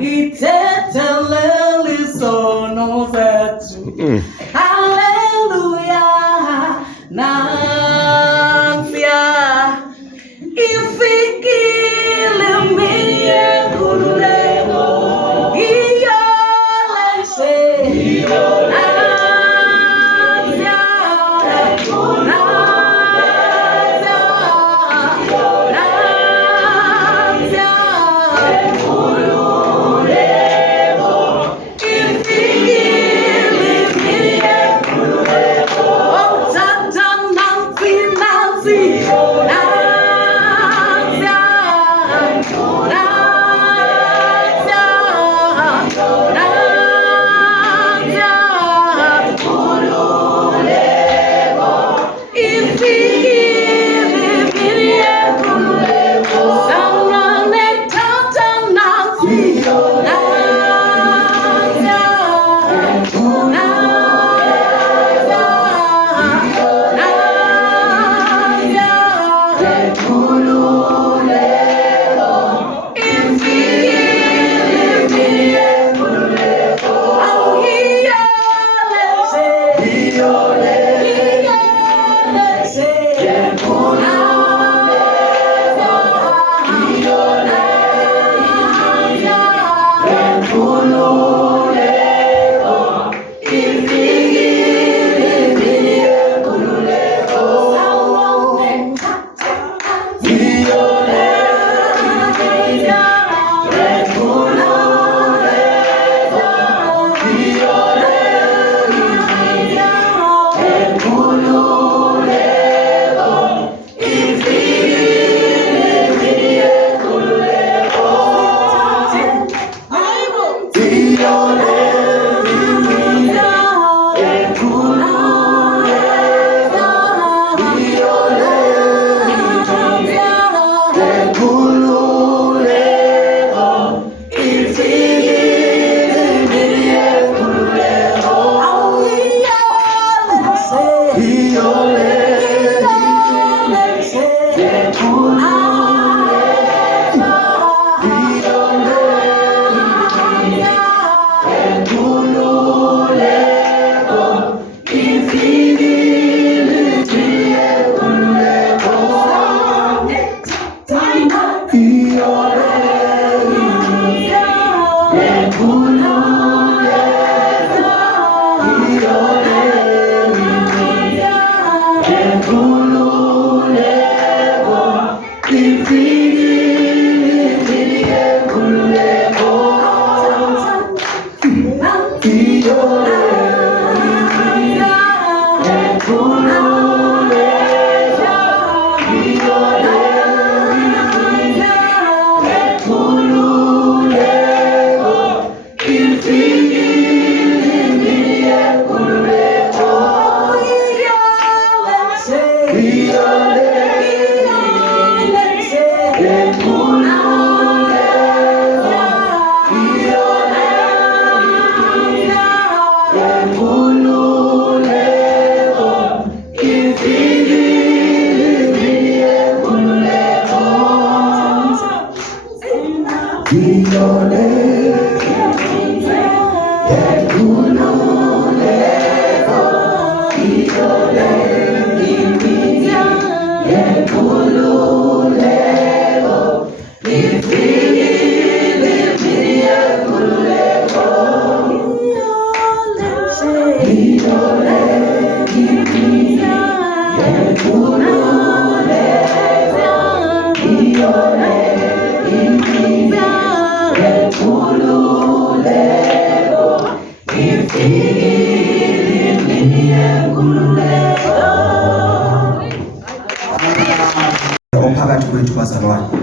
Iteteleli sono zetu. Hallelujah. Nansia. Ifikile mie kululego. Iyolese.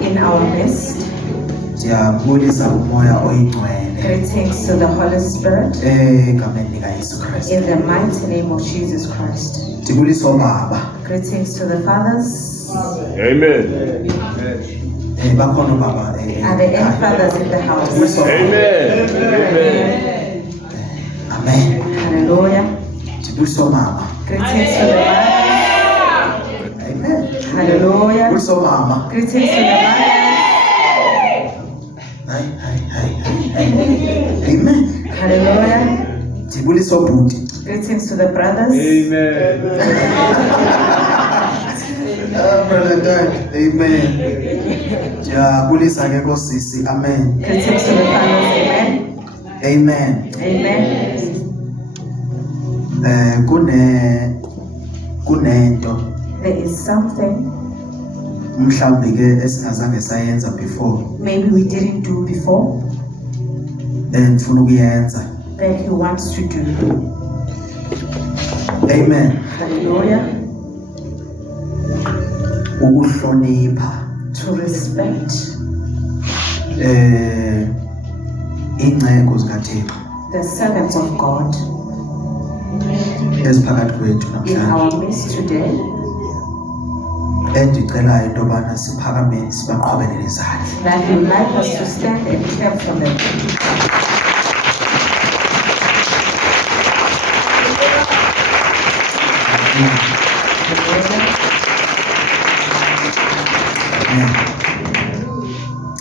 In our midst, greetings to the Holy Spirit in the mighty name of Jesus Christ. Greetings to the fathers. Amen. Are the eight fathers in the house? Amen. Amen. Hallelujah. Greetings to the fathers. Hallelujah. Greetings to the Ndibuliso bhuti. Greetings to the brothers. Amen. Brother Dad, amen. Ndiyabulisa ke kosisi, amen. Greetings to the fathers. Amen. Amen. Amen. Kunento There is something mhlawumbi ke esingazange sayenza before maybe we didn't do before ndifuna ukuyenza. that he wants to do. Amen. Hallelujah. Ukuhlonipha To respect iingceko zikaThixo the servants of God eziphakathi kwethu in namhlanje. our midst today. Endicelayo into yobana siphakame sibaqhwabelele izandla. That you like us to stand and clap for them.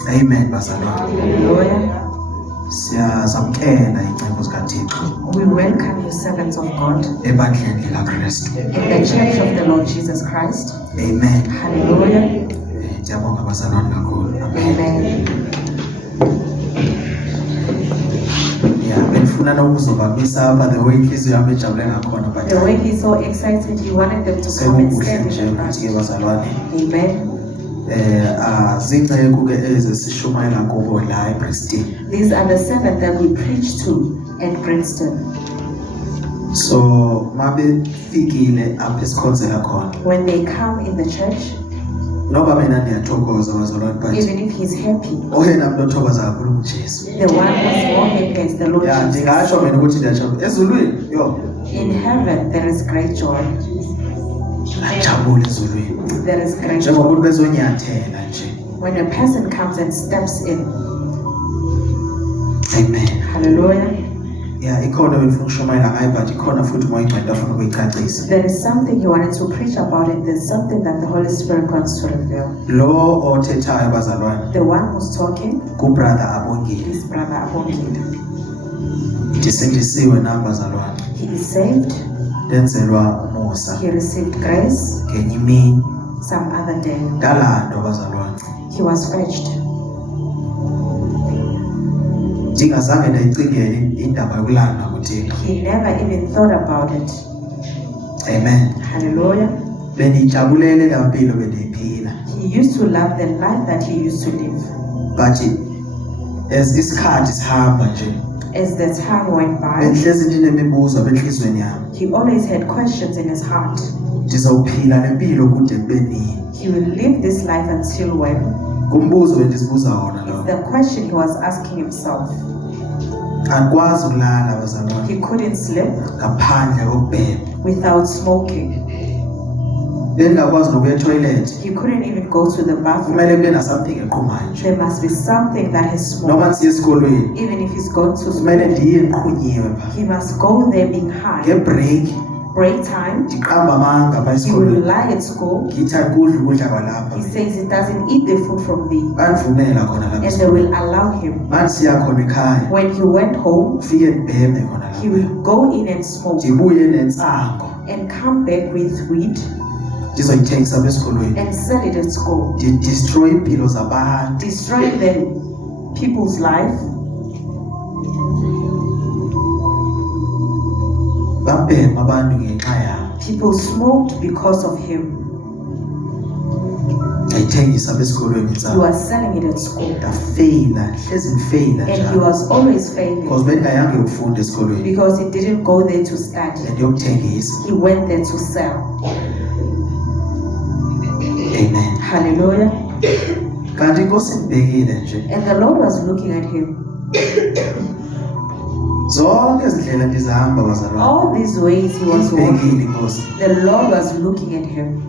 Amen bazalwane. Hallelujah. Siyazamkela iingcebo zikaThixo We welcome you, servants of God, ebandleni likaKristu. in the church of the Lord Jesus Christ. Amen. Hallelujah. Ndiyabonga bazalwane kakhulu. Amen. Amen. Bendifuna nokuzobamisa apha the way inhliziyo yam ejabule ngakhona but The way he's so excited, he wanted them to come and sekukuhle stand nje in the ukuthi ke front. bazalwane Amen. ziingceku ke ezisishumayela kubo la eBristol. These are the seven that we preach to at Princeton. So mabefikile apha esikhonzela khona When they come in the church, noba mina ndiyathokoza bazalwane but even if he's happy, oyena mntu othokoza kakhulu nguJesu. the one who's more happy is the Lord Ya Jesus. ndingatsho mina ukuthi ndiyajabula ezulwini yo In heaven, there is great joy. ajabula ezulwini There is great njengoba joy. umuntu bezonyathela nje. When a person comes and steps in. Amen. Hallelujah. Ya ikhona befuna ukushumayela ngayo but ikhona futhi moya ingcwele afuna ukuyicacisa. There is something he wanted to preach about it. There's something that the Holy Spirit wants to reveal. Lo othethayo bazalwane The one who's talking kubrother Abongile. is Brother Abongile. Ndisindisiwe nami bazalwane. He is saved. Ndenzelwa umusa He received grace ngenye imini some other day. ngalando bazalwane. He was fetched. Ndingazange ndayicingela indaba yokulanda kuThixo. He never even thought about it. Amen. Hallelujah. Bendiyijabulele le mpilo bendiyiphila. He used to love the life that he used to live. But as isikhathi sihamba nje As the time went by, bendihlezi ndinemibuzo benhlizweni yami. he always had questions in his heart. Ndizawuphila le mpilo kude kube nini? He will live this life until when? Kumbuzo bendizibuza wona lo. The question he was asking himself. Andikwazi ukulala bazalwane He couldn't sleep ngaphandle kokubhema. without smoking. Bendingakwazi nokuya etoilet. He couldn't even go to the bathroom. Kumele kube na something equmayo nje. There must be something that has Noma smoked. nisiya esikolweni Even if he's going to school, kumele ndiye ndiqhunyiwe pha. he must go there being high. Ngebreak Break time, ndiqamba amanga pha he will esikolweni. lie at school. Ngithi kudla ukudla kwalapha. He says he doesn't eat the food from the, Bandivumela khona lapha. and they will allow him. Mandisiya khona ekhaya. When he went home, Ufike ndibheme khona he lapha. will go in and smoke Ndibuye nentsango. and come back with weed Ndizoyithengisa apha esikolweni. and sell it at school, Destroy impilo zabantu. destroy the people's life. Babhema abantu ngenxa yami. People smoked because of him. Ndayithengisa apha esikolweni He intsango. was selling it at school, Ndafeyila, hlezi ndifeyila and he njalo. was always failing Because bendingayanga yokufunda esikolweni. because he didn't go there to study. Bendiyokuthengisa. He went there to sell. Amen. Hallelujah. Kanti inkosi indibekile nje. And the Lord was looking at him. Zonke izindlela ndizihamba bazalwane. All these ways he was walking. Indibekile inkosi. The Lord was looking at him.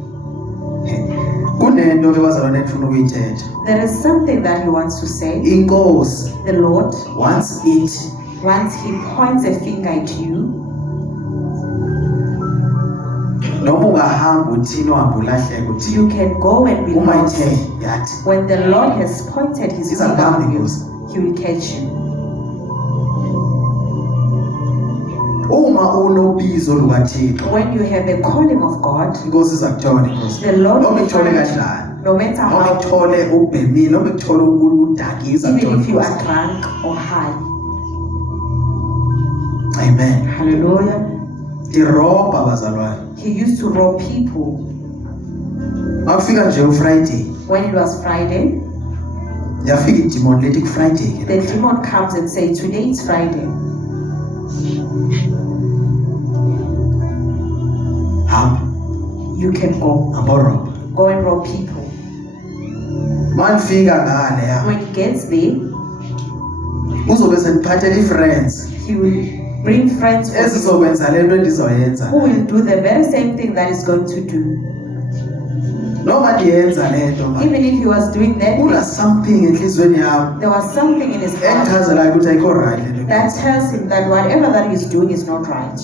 Kunento ke bazalwane endifuna ukuyithetha. There is something that he wants to say. Inkosi The Lord, once ithi once he points a finger at you, noma ungahamba uthini uhambe ulahleka uthini. you can go and be Uma lost. ithe yathi When the Lord has pointed his Iza finger kubamba at you, inkosi. he will catch you. uma unobizo lukaThixo When you have the calling of God, inkosi iza kuthola inkosi the Lord noma will ikuthole find kanjani you. No matter noma how, ikuthole ubhemile noma ikuthole udakiza even if you kuthola are drunk or high. amen Hallelujah. irobha bazalwane He used to rob people. makufika nje uFriday When it was Friday, yafika idemon lethi kuFriday the demon comes and says, today is Friday. hamba You can go. aborobha Go and rob people. manifika ngale ya When he gets there, uzobe seniphathela i-friends he will bring friends for you ezizokwenza lento endizoyenza who will do the very same thing that he's going to do. noma ndiyenza lento man Even if he was doing that, kuna something enhlizweni yami there was something in his heart engichazelayo ukuthi ayikho right lento that tells him that whatever that he's doing is not right.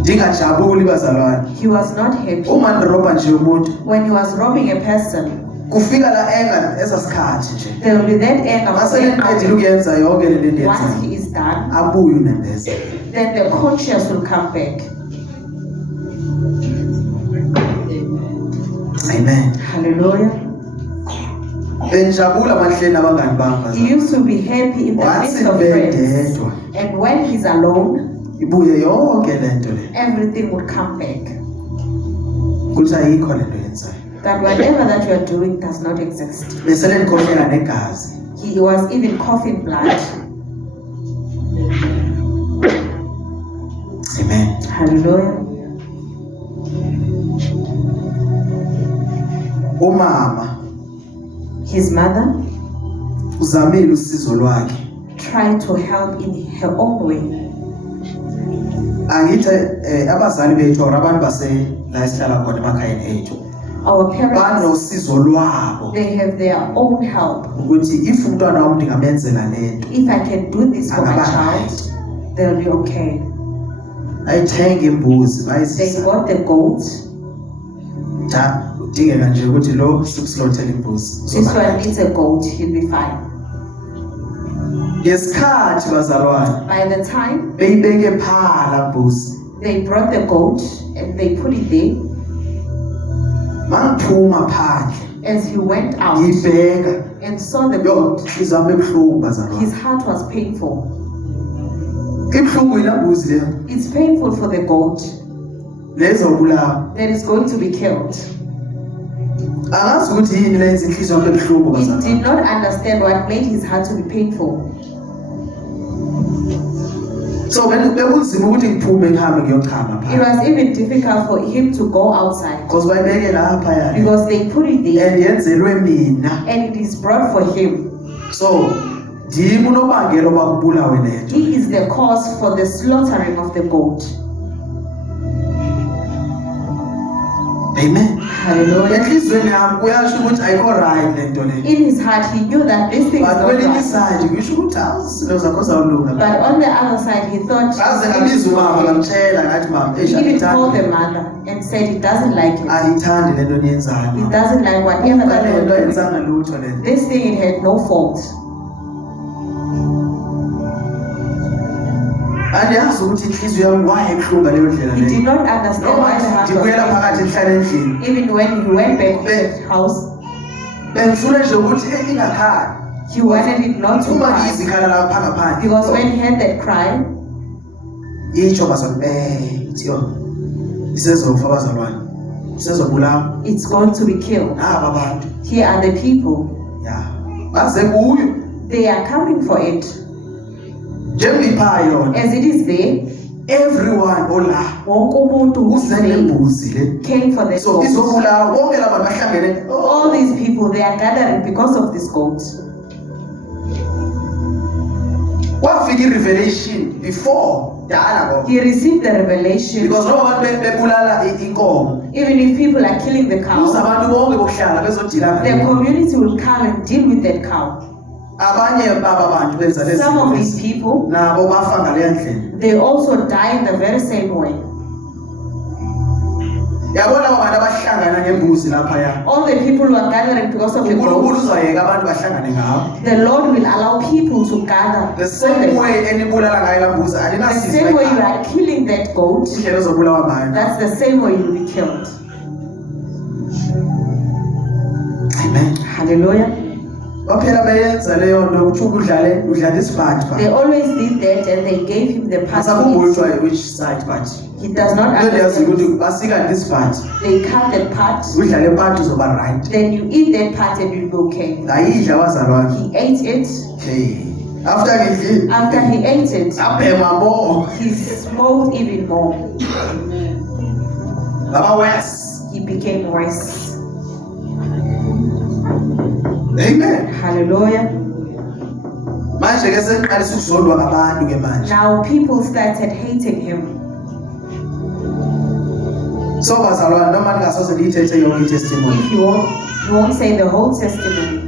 ndingajabuli bazalwane He was not happy. uma ndirobha nje umuntu When he was robbing a person, kufika la enga esasikhathi nje there will be that anger of masele ndiqedile ukuyenza yonke lento once endiyenzayo he is done, abuye unembeza then the conscience will come back. amen Hallelujah. benjabula amahleni abangani bami He bazalwane used to be happy in the midst wathi of friends. bendedwa And when he's alone, ibuye yonke lento le everything would come back. kuthi ayikho lento yenzayo That whatever that you are doing does not exist. besele ndikhohlela negazi He was even coughing blood. amen Hallelujah. umama His mother uzamile usizo lwakhe tried to help in her own way. angithi abazali bethu or abantu base la esihlala khona emakhayeni ethu Our parents, banosizo lwabo they have their own help. ukuthi if umntwana wami ndingamenzela lento If I can do this for my angaba child, right they'll be okay. ayithenga imbuzi They bayizisa got the goat. udingeka nje ukuthi lo sikusilothela imbuzi This one needs a goat, he'll be fine. ngesikhathi bazalwane By the time beyibeke phala mbuzi they brought the goat and they put it there, mangiphuma phandle as he went out ngibheka and saw the yo goat, inhliziyo yami ebuhlungu bazalwane his heart was painful. ibuhlungu yila mbuzi leyo It's painful for the goat lezobulawa that is going to be killed. angazi ukuthi yini lenza inhliziyo yami ebuhlungu He bazalwane did not understand what made his heart to be painful. so bekunzima ukuthi ngiphume ngihambe ngiyochama It phandle was even difficult for him to go outside because bayibeke lapha ya because they put it there and yenzelwe mina and it is brought for him. so ndim unobangela oba kubulawe lento He is the cause for the slaughtering of the goat. amen Hallelujah. enhlizweni yami kuyasho ukuthi ayikho right lento le In his heart, he knew that this thing is but not kwelinye right. iside ngisho ukuthi awuzilo zakho zawulunga But on the other side, he thought, aze ngabiza umama ngamtshela ngathi mama he even called the ayithandi mother and said he doesn't like it. ayithandi lento niyenzayo He doesn't like whatever that lento you're doing. ayenzanga lutho lento This thing, it had no fault. andiyazi ukuthi inhliziyo yami why ebuhlunga leyo ndlela He did leyo not understand noma why the heart ndibuyela was phakathi ndihlale endlini painful. Even when he went back to the house, bengifuna nje ukuthi ingakhali he wanted it not to uma cry. ngizikhala lapha ngaphandle Because when he heard that cry, itsho bazalwane ithiyo isezofa bazalwane isezobulawa it's going to be killed. naba abantu Here are the people. ya baze kuyo They are coming for it. njengiphayo yona As it is there, everyone ola wonke umuntu uze nembuzi le came for the so goat. izobulawa bonke laba bahlangene All these people, they are gathering because of this goat. kwafika i-revelation before dala ngoba He received the revelation. because noma abantu bebulala inkomo Even if people are killing the cow, kuze abantu bonke bokuhlala bezodila the ngale community will come and deal with that cow. abanye baba bantu benza lezi Some of these zinto people, nabo bafa ngaleyo ndlela they also die in the very same way. Yabona abantu abahlangana ngembuzi lapha ya. All the people who are gathering because of the uNkulunkulu goat, uzayeka abantu bahlangane ngawo. the Lord will allow people to gather. The same way enibulala ngayo lambuzi The alinasiza. same way you are killing that goat, Indlela ezobulawa ngayo. that's the same way you will be killed. Amen. Hallelujah. Baphela bayenza leyo nto ukuthi udlala isibathi They ba. always did that and they gave him the part. Asakhumbulwa which side but. He does not Into yazi understand. ukuthi basika isibathi. They cut that part, Udlala part uzoba right. then you eat that part and you'll be okay. Ayidla wazalwane. He ate it. Okay. After ngidli After he ate it, abhema bo. he smoked even more. Baba worse. He became worse. Amen. Hallelujah. Manje ke seqalisa ukuzondwa ngabantu ke manje. Now people started hating him. So bazalwane noma ningasoze liyithethe yonke itestimony. If you won't say the whole testimony,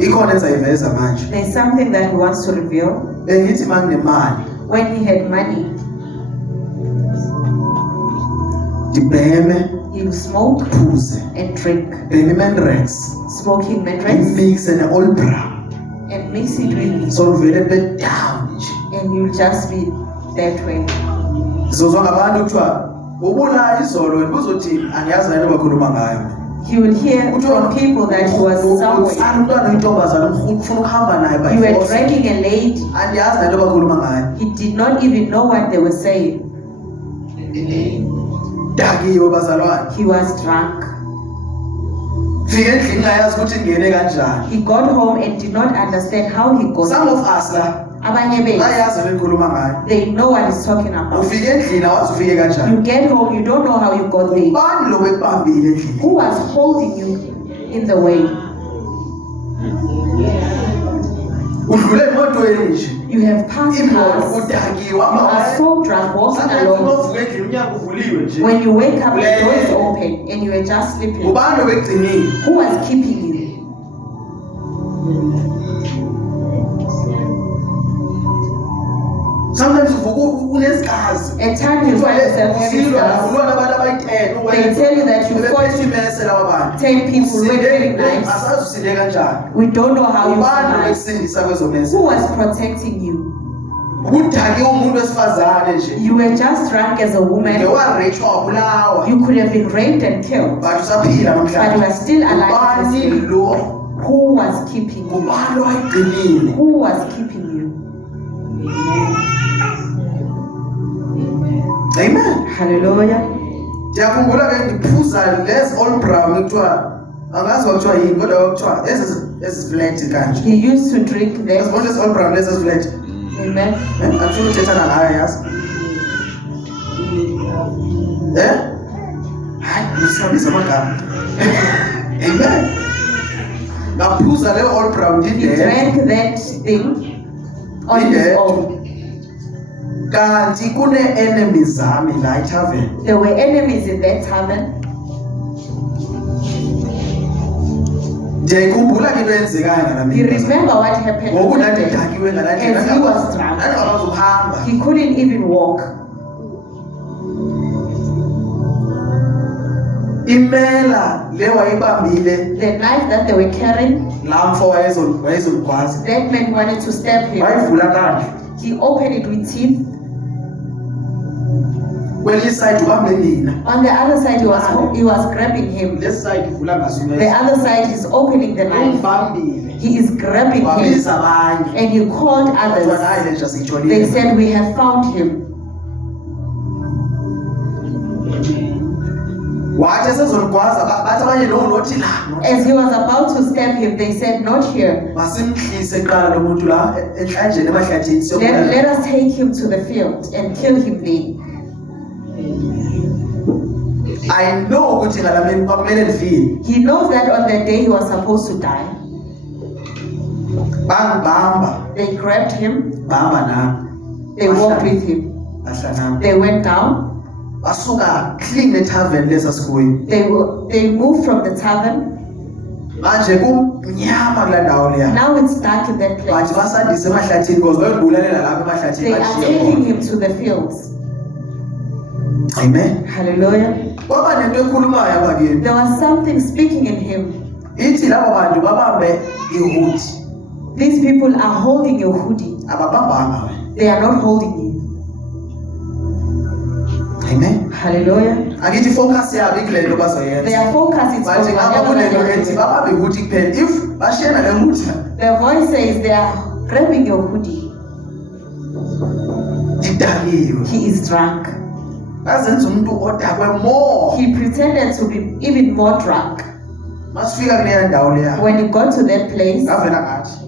Ikhona enzayiveza manje. there's something that he wants to reveal. Bengithi manginemali, When he had money, ngibheme, he would smoke phuze, and drink. bheme Menrex, Smoking Menrex ngimixe ne-All Brown. and mix it with, So uvele be down nje. and you'll just be that way. Sizozwa ngabantu kuthiwa ubulala izolo wena kuzothi angiyazi nani bakhuluma ngayo. You will hear from people that he was somewhere. Umntwana oyintombazana ufuna ukuhamba naye by You were force. dragging a lady. Andiyazi nani bakhuluma ngayo. He did not even know what they were saying. Dakiwe bazalwane. He was drunk. Fike endlini ngayazi ukuthi ngene kanjani. He got home and did not understand how he got Some there. of us la Abanye bethu, bayazi bengikhuluma ngayo. they know what he's talking about. Ufike endlini awazi ufike kanjani. You get home, you don't know how you got there. Ubani lo bekubambile endlini? Who was holding you in the way? Udlule emotweni nje. You have passed Imoto cars. udakiwe You are so drunk, walking alone. Uvuke endlini umnyango uvuliwe nje. When you wake up, the door is open and you are just sleeping. Ubani obegcinile? Who was keeping you? Sometimes uvuka unesikazi. At times you find yourself having Usilwa scars. ulwa nabantu abayi-10 They tell you that you fought bephethe imese lawa bantu. 10 people who were very nice. Asazi usinde kanjani. We don't know how you Ubani survived. obesindisa kwezo mese? Who was protecting you? Udakiwe umuntu wesifazane nje. You were just drunk as a woman. Ngewarechwa wabulawa. You could have been raped and killed. But usaphila But you namhlanje. are still alive to this Ubani day. lo? Who was keeping you? Ubani owayigcinile? Who was keeping you? Amen. Hallelujah. Ndiyakhumbula ke ndiphuza lezi All Brown kuthiwa angazi kwakuthiwa yini kodwa kwakuthiwa ezi flat kanje. He used to drink that. Yazibona lezi All Brown lezi flat. Amen. Angifuni ukuthethana ngayo yazi. Hayi, ngisabisa amagama. Amen. Ngaphuza le All Brown He ndide. drank that thing on his own. Kanti kune enemies zami la eTavern. There were enemies in that tavern. Ndiyayikhumbula ke into eyenzekayo ngala You mina. remember what happened? Ngoku that day? ndandidakiwe ngala As he was drunk. Ndingakwazi ukuhamba. He couldn't even walk. Imela le wayibambile The knife that they were carrying, la mfo wayezolukwazi. that man wanted to stab him. Wayivula kanje. He opened it with teeth. Kwelinye side ubambe nina. On the other side, he was grabbing him. Lesi side ivula ngaso The imela. other side, he's opening the knife. Umbambile. He is grabbing him. Wabiza abanye. And he called Kuthiwa others. nayi le nje They siyitholile. said, we have found him. Wathi esezolukwaza bathi abanye lo nothi la. As he was about to stab him, they said, not here. Masimhlise kuqala lo muntu la enhlanjeni emahlathini Let us take him to the field and kill him there. I know ukuthi ngalamini kwakumele ndifile. He knows that on that day he was supposed to die. Bangibamba, They grabbed him. bamba nami. They walked with him. Bahla nami. They went down. Basuka clean eTavern lesa sikuyo. They moved from the tavern. Manje kumnyama kula ndawo leya. Now it's dark in that Bathi place. basandise emahlathini because bayobulalela lapha emahlathini They are taking him to the fields. Amen. Hallelujah. Kwaba nento ekhulumayo abakini. There was something speaking in him. Ithi labo bantu babambe ihood. These people are holding your hoodie. Ababambanga wena. They are not holding you. Amen. Hallelujah. Akithi focus yabo ikule nto bazoyenza. Their focus is on Bathi ngaba whatever they kunento are ethi doing. babambe ihood kuphela. If bashena le hood, Their voice says they are grabbing your hoodie. idakiwe. He is drunk. Azenza umuntu odakwe more. He pretended to be even more drunk. Masifika kuleya ndawo leya. When he got to that place, Ngavela ngathi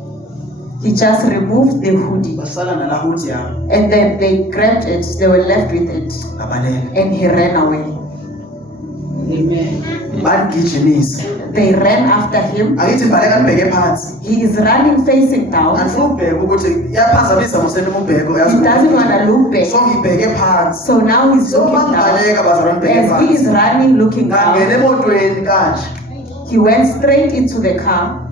he just removed the hoodie. basala nala hood yabo. And then they grabbed it. They were left with it. Ngabaleka. And he ran away. Bagijimisa. They ran after him. Akithi baleka nibheke phansi. He is running facing down. Andifuna ubheke ukuthi iyaphazamisa mosele umbheko He doesn't want to look back. So ngibheke phansi. So now he's So looking down. bangibaleka bazalwane nibheke As he is phansi. running, looking Ngangena down, emotweni kanje. he went straight into the car.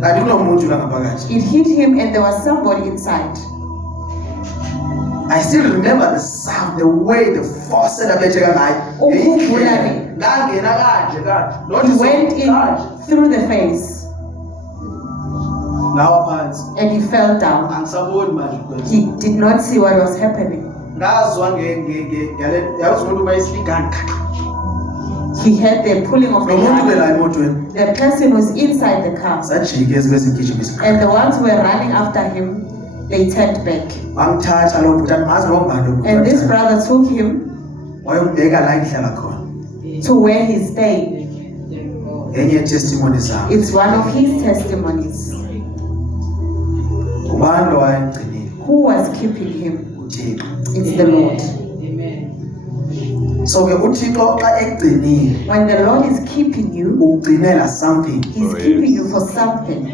Kanti kunomuntu la ngaphakathi. It hit him and there was somebody inside. I still remember the sound, the way the force elabetheka ngayo. Ukhumbula ni. Ngangena kanje kanje. He went in through the face Ngawa phansi. and he fell down. Angisaboni manje kwenza. He did not see what was happening. Ngazwa yazi umuntu bayisiganga. He heard the pulling of the Lo muntu car. bela emotweni. The person was inside the car. Sajike ezibezigijimisa. And the ones who were running after him, they turned back. Bamthatha lo bhuti mazi lo mbalo. And this brother took him Wayombheka la ihlala khona. to where he stayed. Enye testimony zami. It's one of his testimonies. Ubani lo wayegcinile? Who was keeping him? uThixo. It's the Lord. So ke uThixo xa egcinile When the Lord is keeping you, ugcinela something. He's keeping you for something.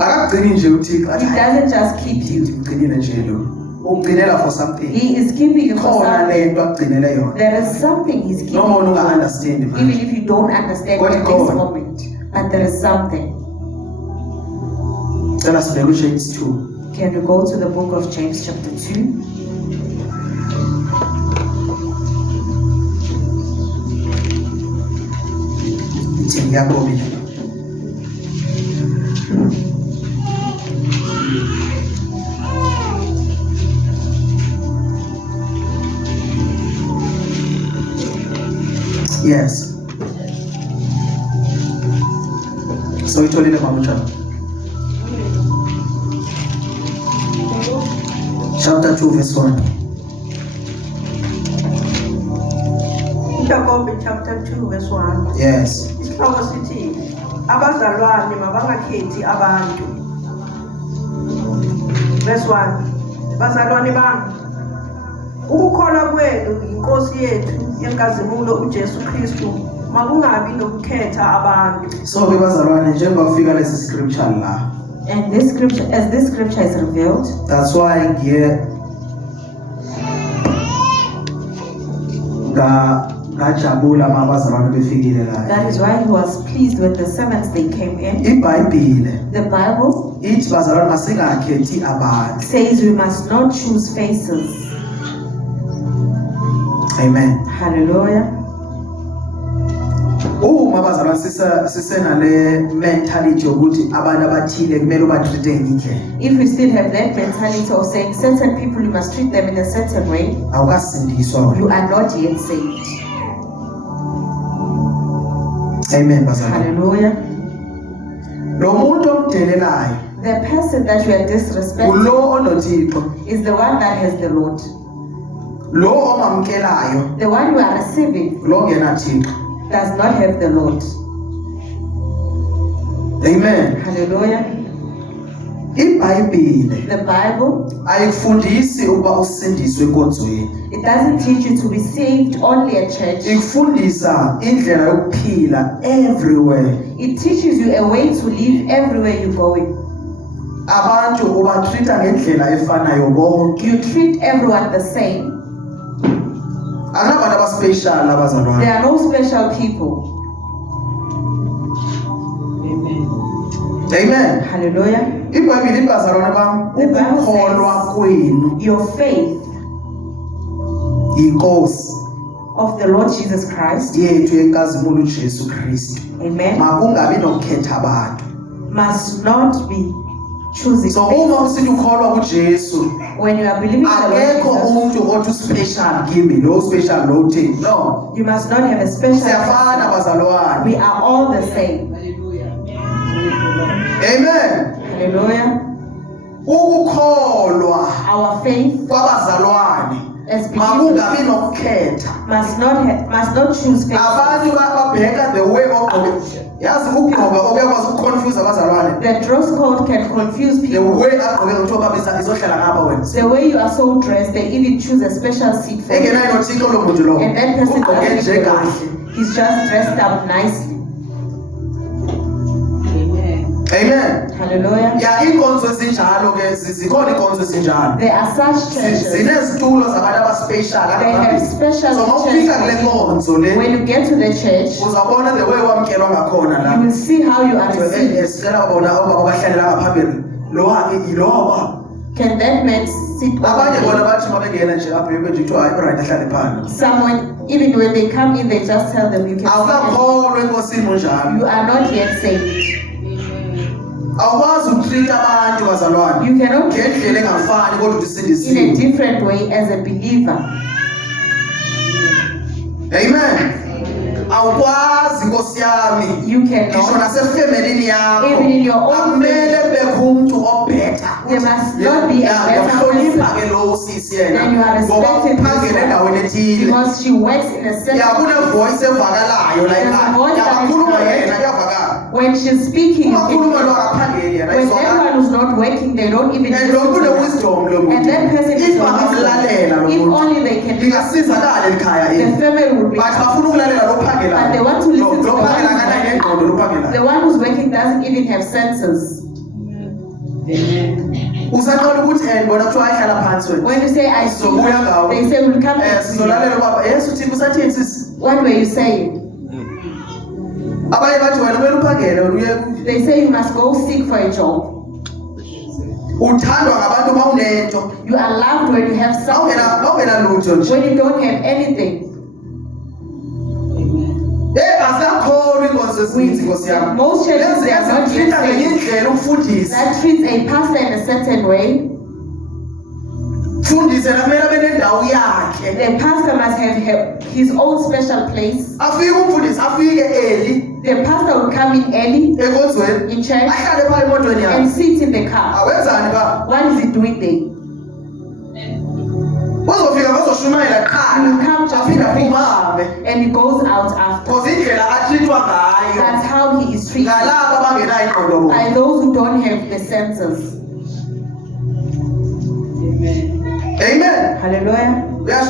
Akagcini nje uThixo He doesn't just keep you. ugcinile nje lo. Ugcinela for something. He is keeping you for Khona something. lento agcinele yona. There is something He's keeping Noma you unga for. understand Even manje. if you don't understand What at God? this moment. But there is something. Cela sibheke James 2. Can you go to the book of James chapter 2? Ithi ngiyabonga. Yes. So itholile mamucha. Chapter 2 verse 1. Jacob chapter 2 verse 1. Yes. Isihloko sithi abazalwane mabangakhethi abantu. Verse 1. Bazalwane bami, ukukholwa kwenu inkosi yethu yenkazimulo uJesu Kristu makungabi nokukhetha abantu. So ke bazalwane njengoba ufika lesi scripture la. And this scripture, as this scripture is revealed, That's why ngiye ngajabula mabazalwane befikile la. that is why he was pleased when the servants they came in. iBhayibhile The Bible ithi bazalwane masingakhethi abantu. says we must not choose faces. Amen. Hallelujah. Uma bazalwane sisenale mentality yokuthi abantu abathile kumele ubatreate ngendlela. If we still have that mentality of saying certain people you must treat them in a certain way, Awukasindiswa wena. you are not yet saved. Amen bazalwane. Hallelujah. Lo muntu omdelelayo The person that you are disrespecting ulo onoThixo. is the one that has the Lord. Lo omamkelayo The one you are receiving lo ngena Thixo. does not have the Lord. Amen. Hallelujah. iBhayibhile The Bible, ayikufundisi ukuba usindiswe enkonzweni. it doesn't teach you to be saved only at church. Ikufundisa indlela yokuphila everywhere. It teaches you a way to live everywhere you're going. Abantu ubatreata ngendlela efanayo bonke. You treat everyone the same. Anabantu abaspecial There abazalwane. are no special people. Amen. Hallelujah. iBhayibhile ibazalwane bam, The Bible ukukholwa says- kwenu Your faith yinkosi of the Lord Jesus Christ, yethu yenkazimulo uJesu Kristu. amen, Makungabi nokukhetha abantu. must not be choosing So faith. uma usithi ukholwa kuJesu, When you are believing in the akekho Lord Jesus, umuntu othi special kimi, lo special lo thing. No. you must not have a special. Siyafana bazalwane. We are all the same. Amen. Hallelujah. Ukukholwa Our faith kwabazalwane as believers makungabi nokukhetha. must not choose faith. Abantu babheka the way ogqoke. Yazi ukugqoka okuyakwazi ukuconfuse abazalwane. The dress code can confuse The people. way agqoke ngithiwa babisa izohlala ngapha wena. The way you are so dressed, they even choose a special seat for you. Engenayo nothixo lo muntu lo. And that person Ugqoke nje doesn't kahle. know. He's just dressed up nicely. Amen. Hallelujah. Ya inkonzo ezinjalo ke zikhona inkonzo ezinjalo. There are such churches. Zinezitulo zabantu abaspecial They have special So mawufika kule nkonzo churches. le When you get to the church, uzabona the way wamkelwa ngakhona you la. will see how you are received. Sicela bona obaba bahlalela ngaphambili. Lo ake iloba. Can that man sit Abanye over bona there? bathi mabengena nje abheke nje kuthiwa hayi right ahlale phansi. Someone, even when they come in, they just tell them you can sit. Awukakholwa enkosini njalo. You are not yet saved. Awukwazi ukutreat abantu bazalwane. You cannot Ngendlela engafani kodwa in a udisindisile. different way as a believer. Amen. Awukwazi Nkosi yami. You Ngisho cannot. nasefemelini yakho. Even in your own Akumele bekho umuntu obhetha. There must not be a better Uyahlonipha person. ke lo usisi yena. Then you are Ngoba respected uphangele endaweni this ethile. because she works in a Ya certain. kune voice evakalayo la There's a voice ekhaya. that is Yakhuluma correct. yena kuyavakala. When she's speaking, you Uma can khuluma lo hear. akaphangeli yena When ayizwakala. everyone who's not working, they don't even And listen lo to kune her. wisdom lo muntu. And that person is If the bangamlalela lo wisdom. If muntu. only they can do it, Lingasizakala ekhaya the yena. family will be. But bafuna ukulalela lo phangela. But they want to listen to the Lo one phangela who's kana working. ngengqondo lo phangela. The one who's working doesn't even have senses. Usaqala ukuthi bona kuthiwa ayihlala phansi wena. When you say I see, Sizobuya ngawo. they say we'll come and see. Sizolalela baba. Yes uthini usathini sisi? What were you saying? Abanye bathi wena kumele uphangele wena uye They say you must go seek for a job. uthandwa ngabantu mawunento. You are loved when you have something. Mawungena lutho nje. When you don't have anything. Asakholwa inkonzo ezininzi Nkosi yami. Most churches, they are not yet Yenza ngenye saved. indlela umfundisi. That treats a pastor in a certain way. Mfundisi nakumele abe nendawo yakhe. The pastor must have his own special place. Afike umfundisi afike early The pastor will come in early enkonzweni. in church Ahlale phaa emotweni and yakhe. sit in the car. Awenzani ba? What is he doing there? Uzofika bazoshumayela He will qala. come just Aphinde to preach aphume. and he goes out after. Because indlela atreatwa ngayo. That's how he is treated Ngalabo abangenayo ingqondo bona. by those who don't have the senses. Amen. Hallelujah.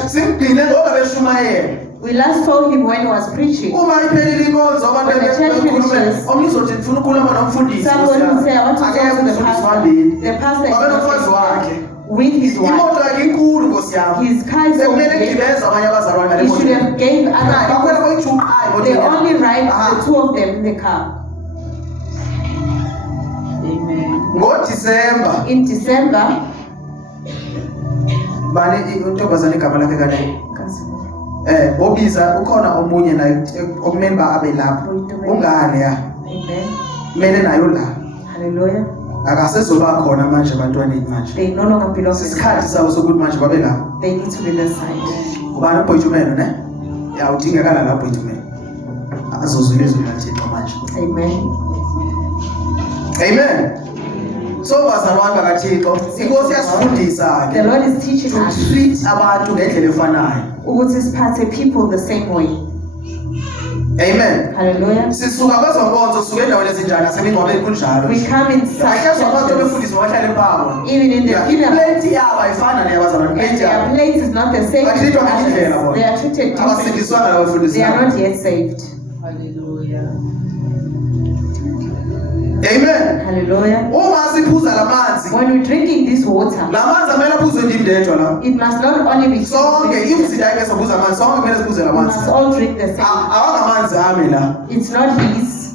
Simgcine ngoba beshumayela. We last saw him when he was preaching. Uma iphelile inkonzo abantu When the church bekhuluma. finishes, Omnye uzothi ngifuna ukukhuluma nomfundisi. Someone will say, I want to talk Akekho to the umfundisi pastor. wambili. The pastor is Babe not nomfazi wakhe. with his wife. Imoto yakhe inkulu Nkosi yami. His car is so Sekumele big. gibeza abanye abazalwane ngale He moto. should have gave Bakhwela other boyi-2 high They emotweni only yakhe. ride Aha. the two of them in the car. NgoDisemba In December, bani untombazane igama lakhe kane. Obiza ukhona omunye naye okumele ba abe lapho. Ungane ya. amen. Kumele nayo la. Hallelujah. Akasezoba khona manje abantwaneni manje. They no longer belong in the Isikhathi car. sabo sokuthi manje babe la. They need to be the side. Ubani uBoytumelo ne? Ya udingakala la uBoytumelo. Azozwile izwi laThixo manje. Amen. Amen. So bazalwane bakaThixo, inkosi yasifundisa The ke Lord is teaching to us treat abantu ngendlela efanayo. ukuthi siphathe people the same way. Amen. Hallelujah. Sisuka kwezonkonzo suke endaweni ezinjani asemingcwabeni kunjalo. We come in such Ayesho abantu churches. befundisa bahlale phambi. Even in the funeral, Plate yabo ayifana neyabazalwane. and Plate their yabo. plate is not the same. But as treatwa ngendlela others. bona. They are treated differently. Abasindiswanga labafundisi. They are not yet saved. Amen. Hallelujah. Uma siphuza lamanzi, When we're drinking this water, lamanzi amele aphuzwe ndim ndedwa la. it must not only be Sonke we imizila yakhe sobuza amanzi, sonke kumele siphuze lamanzi. must all drink the same. Awangamanzi ami la. It's not his.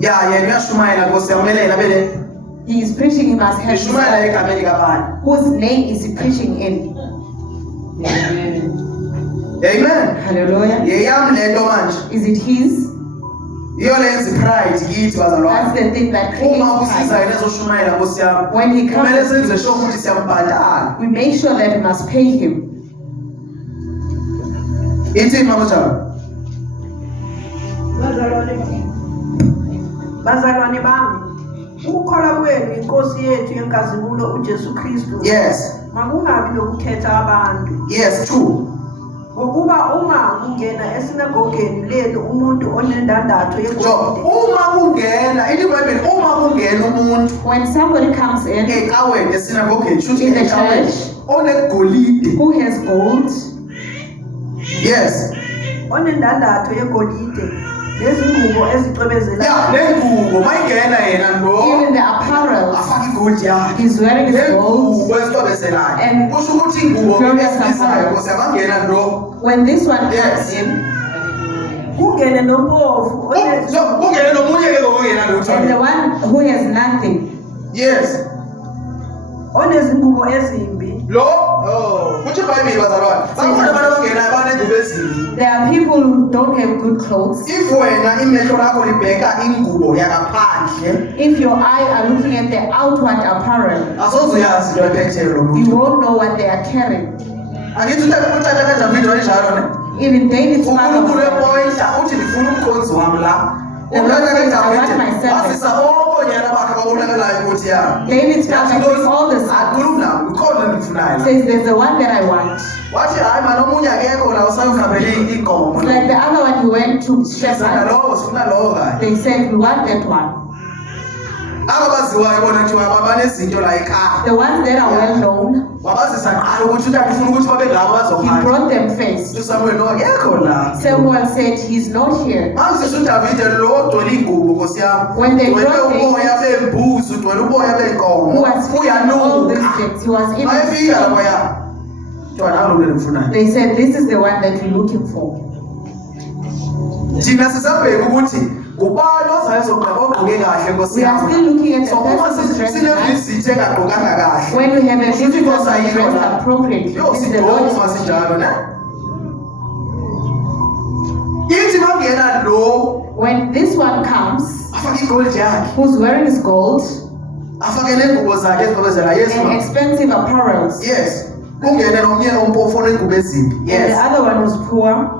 ya yena uyashumayela Nkosi yamumelela bele He is preaching, he must have his ishumayela own. egameni kabani. Whose name is he preaching in? Amen. Hallelujah. Yeyam lento manje. Is it his? Iyo lenza pride kithi bazalwane. That's the thing that Uma creates usiza pride. yena ezoshumayela Nkosi yami. When he comes, Kumele senze sure ukuthi siyambhadala. we make sure that we must pay him. Ithi mama njalo. Bazalwane bami, ukukholwa kwenu inkosi yethu yenkazimulo uJesu Kristu Yes. makungabi lokukhetha abantu. Yes, true. Ngokuba uma kungena esinagogeni lethu umuntu onendandatho So, yegolide, uma kungena, ithi iBhayibheli uma kungena umuntu When somebody comes in ecaweni esinagogeni, shuthi In the ecaweni church. onegolide. who has gold, Yes. onendandatho yegolide nezingubo ezicwebezelayo, Ya, lengubo mayingena yena lo even the apparel, afaka igold yakhe. he's wearing his gold. Lengubo esicwebezelayo. And Kusho ukuthi ingubo glorious esibizayo apparel. Nkosi yabangena lo. When this one comes Yes. in, kungene nompofu So, kungena nomunye ke ngokungena and the lutho. one who has nothing, Yes. onezingubo ezimbi, Lo, kuthi iBhayibheli bazalwane. Bakhona abantu abangenayo abanengubo ezimbi. there are people who don't have good clothes. If wena imehlo lakho libheka ingubo yakaphandle, If your eye are looking at the outward apparel, asoze uyazi into ephetheyo lo you muntu. won't know what they are carrying. Angithi utata kaDavid wayenjalo ne? Even David's father uNkulunkulu was epointa uthi ngifuna umkhonzi wami la. The Lord Utata says, I want kaDavid my servant. wasisa obonyana bakhe ababonakalayo ukuthi yami. David's father took all the sons. Akhuluma ukhona engikufunayo la. Says there's the one that I want. Wathi hayi manje omunye akekho la usayuhambele inkomo. It's like the other one he went to Sifuna shepherd. lowo, sifuna lowo kanye. They said we want that one. Ababaziwayo bona kuthiwa babanezinto la ekhaya. The ones that are well known, Wabazisa qala ukuthi utata ufuna ukuthi babe ngabo he bazohamba. brought them first. uSamuel no akekho la. Samuel said he's not here. Manje uDavid lo odwele ingubo Nkosi yami. When they Udwele brought him- uboya bembuzi, udwele uboya benkomo. Who was feeling all these Uyanuka. things. He was even Bayefika lapha ya. Kuthiwa nalo lo engifunayo. They said this is the one that you're looking for. Thina sisabheka ukuthi ngubani ozayozogqoka ogqoke kahle Nkosi We are yami. still looking at the So uma person who's dressed sine nice. visit engagqokanga kahle. When we have a Kusho ukuthi visitor Nkosi ayikho dressed la. appropriately, Yo this is the Lord. sidoma sinjalo ne? Ithi mangena lo When this one comes, afake igold yakhe, who's wearing his gold afake nengubo zakhe ezigqokezela Yesu. and expensive apparels, Yes. Kungene nomnye ompofu onengubo ezimbi. and the Yes. other one was poor,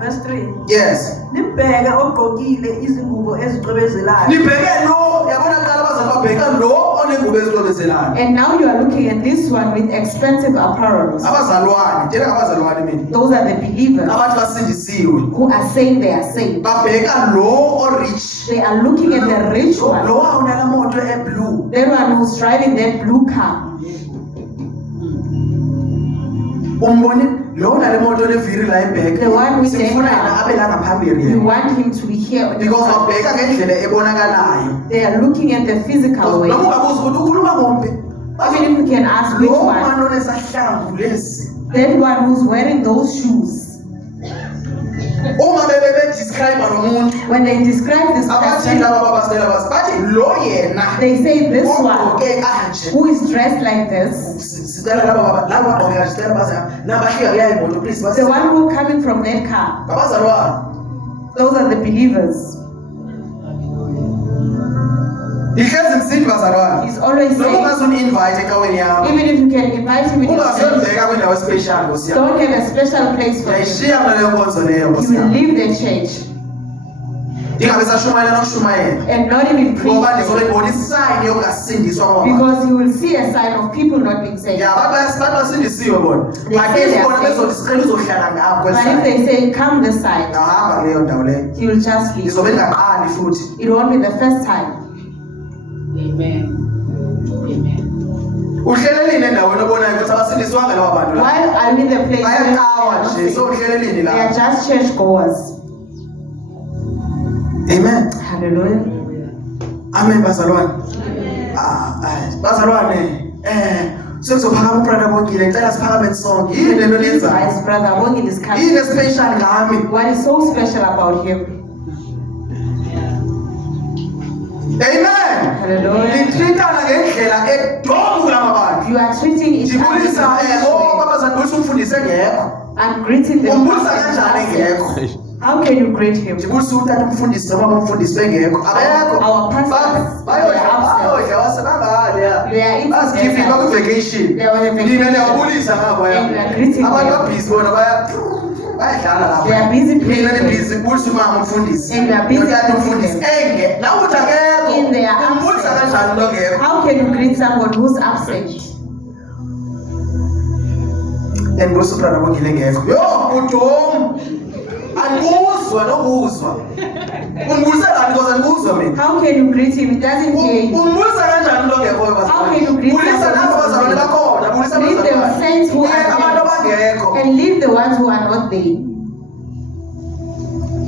verse 3, Yes. nimbheke ogqokile izingubo ezicwebezelayo, Nibheke lo, yabona kuqala abazali babheka lo onengubo ezicwebezelayo. and now you are looking at this one with expensive apparels. Abazalwane, njena ngabazalwane mina. Those are the believers Abathi basindisiwe. who are saying they are saved. Babheka lo o-rich. They are looking at the rich Lo one, awunala moto e-blue. that one who's driving that blue car. Umbone lo unale moto leviri la ebheke. The one with the Sifuna car. yena abe la ngaphambili You yena. want him to be here on the Because front. babheka ngendlela ebonakalayo. They are looking at the physical way. Noma ungabuza ukuthi ukhuluma ngompe. Even if you can ask which Lo one, manje onesahlamvu lesi. that one who's wearing those shoes. Uma bebe-describe lo muntu. When they describe this Abathi person, laba babasela bathi lo yena. they say this one Ogqoke kanje. who is dressed like this, Sicela laba bagqoke kanje sicela baza nabahika kuya imoto please the basi. one who coming from that car, Babazalwane. those are the believers. Ihlezi ngisithi bazalwane. He's always Noma saying, ungazuni-invite ecaweni yakho. even if you can invite him in your church, Ungazobheka kwindawo especial Nkosi yami. don't have a special place for him. Uyayishiya mina leyo nkonzo leyo Nkosi You will yami. leave the church Ingabe sashumayela nokushumayela. and not even Ngoba preach, ndizobe ngibona isayini yokungasindiswa kwabantu. because you will see a sign of people not being saved. Ya abantu basindisiwe bona. They But say if they are bona saved. bezosicela uzohlala ngapho But if kwesayini. they say, come this side, Ngahamba kuleyo ndawo leyo. he will just leave. Ngizobe ngaqali futhi. It won't be the first time. Amen. Amen. Uhlelelini endaweni obonayo ukuthi abasindiswanga laba bantu Why la. are we in the place where they Bayaqawa are not nje. saved? So uhlelelini They are la. just church goers. Amen. Hallelujah. Amen bazalwane. Bazalwane sekuzophakama ubrother Bongile ngicela siphakame sonke. Yini lento niyenzayo? His brother Wongin is coming. Yini special ngami? What is so special about him? Amen. Hallelujah. Nitreatana ngendlela edongu lamabandla. You are treating each Ndibulisa other. babazali bulisa umfundisi engekho. I'm greeting them. Umbulisa kanjani engekho? How can you greet him? Ndibulisa utata umfundisi noma umfundisi bengekho. Abekho. Our pastors, they are absent. Bayodla wasebangale. They are eating Basikipha ku vacation. They are on a vacation. Nina ndiyabulisa ngapha And we ya. are greeting Abantu them. babhizi bona bayadlala lapha. They are busy Mina praying. ndibhizi bulisa umama umfundisi. And we are busy Utata greeting umfundisi them. enge. Nawe uthi akekho. In their Umbulisa absence. kanjani lo ngekho? How can you greet someone who's absent? Enbuso brother bongile ngekho. Yo, uDom. Angikuzwa nokuzwa. Umbulisa kanjani because angikuzwa mina. How can you greet him? He doesn't hear you. Umbulisa kanjani lo ngekho bazalwane? How can you greet Bulisa someone nabo who's bazalwane there? bakhona, bulisa Greet them, bazalwane. saints who Yeka abantu are abangekho. there. And leave the ones who are not there.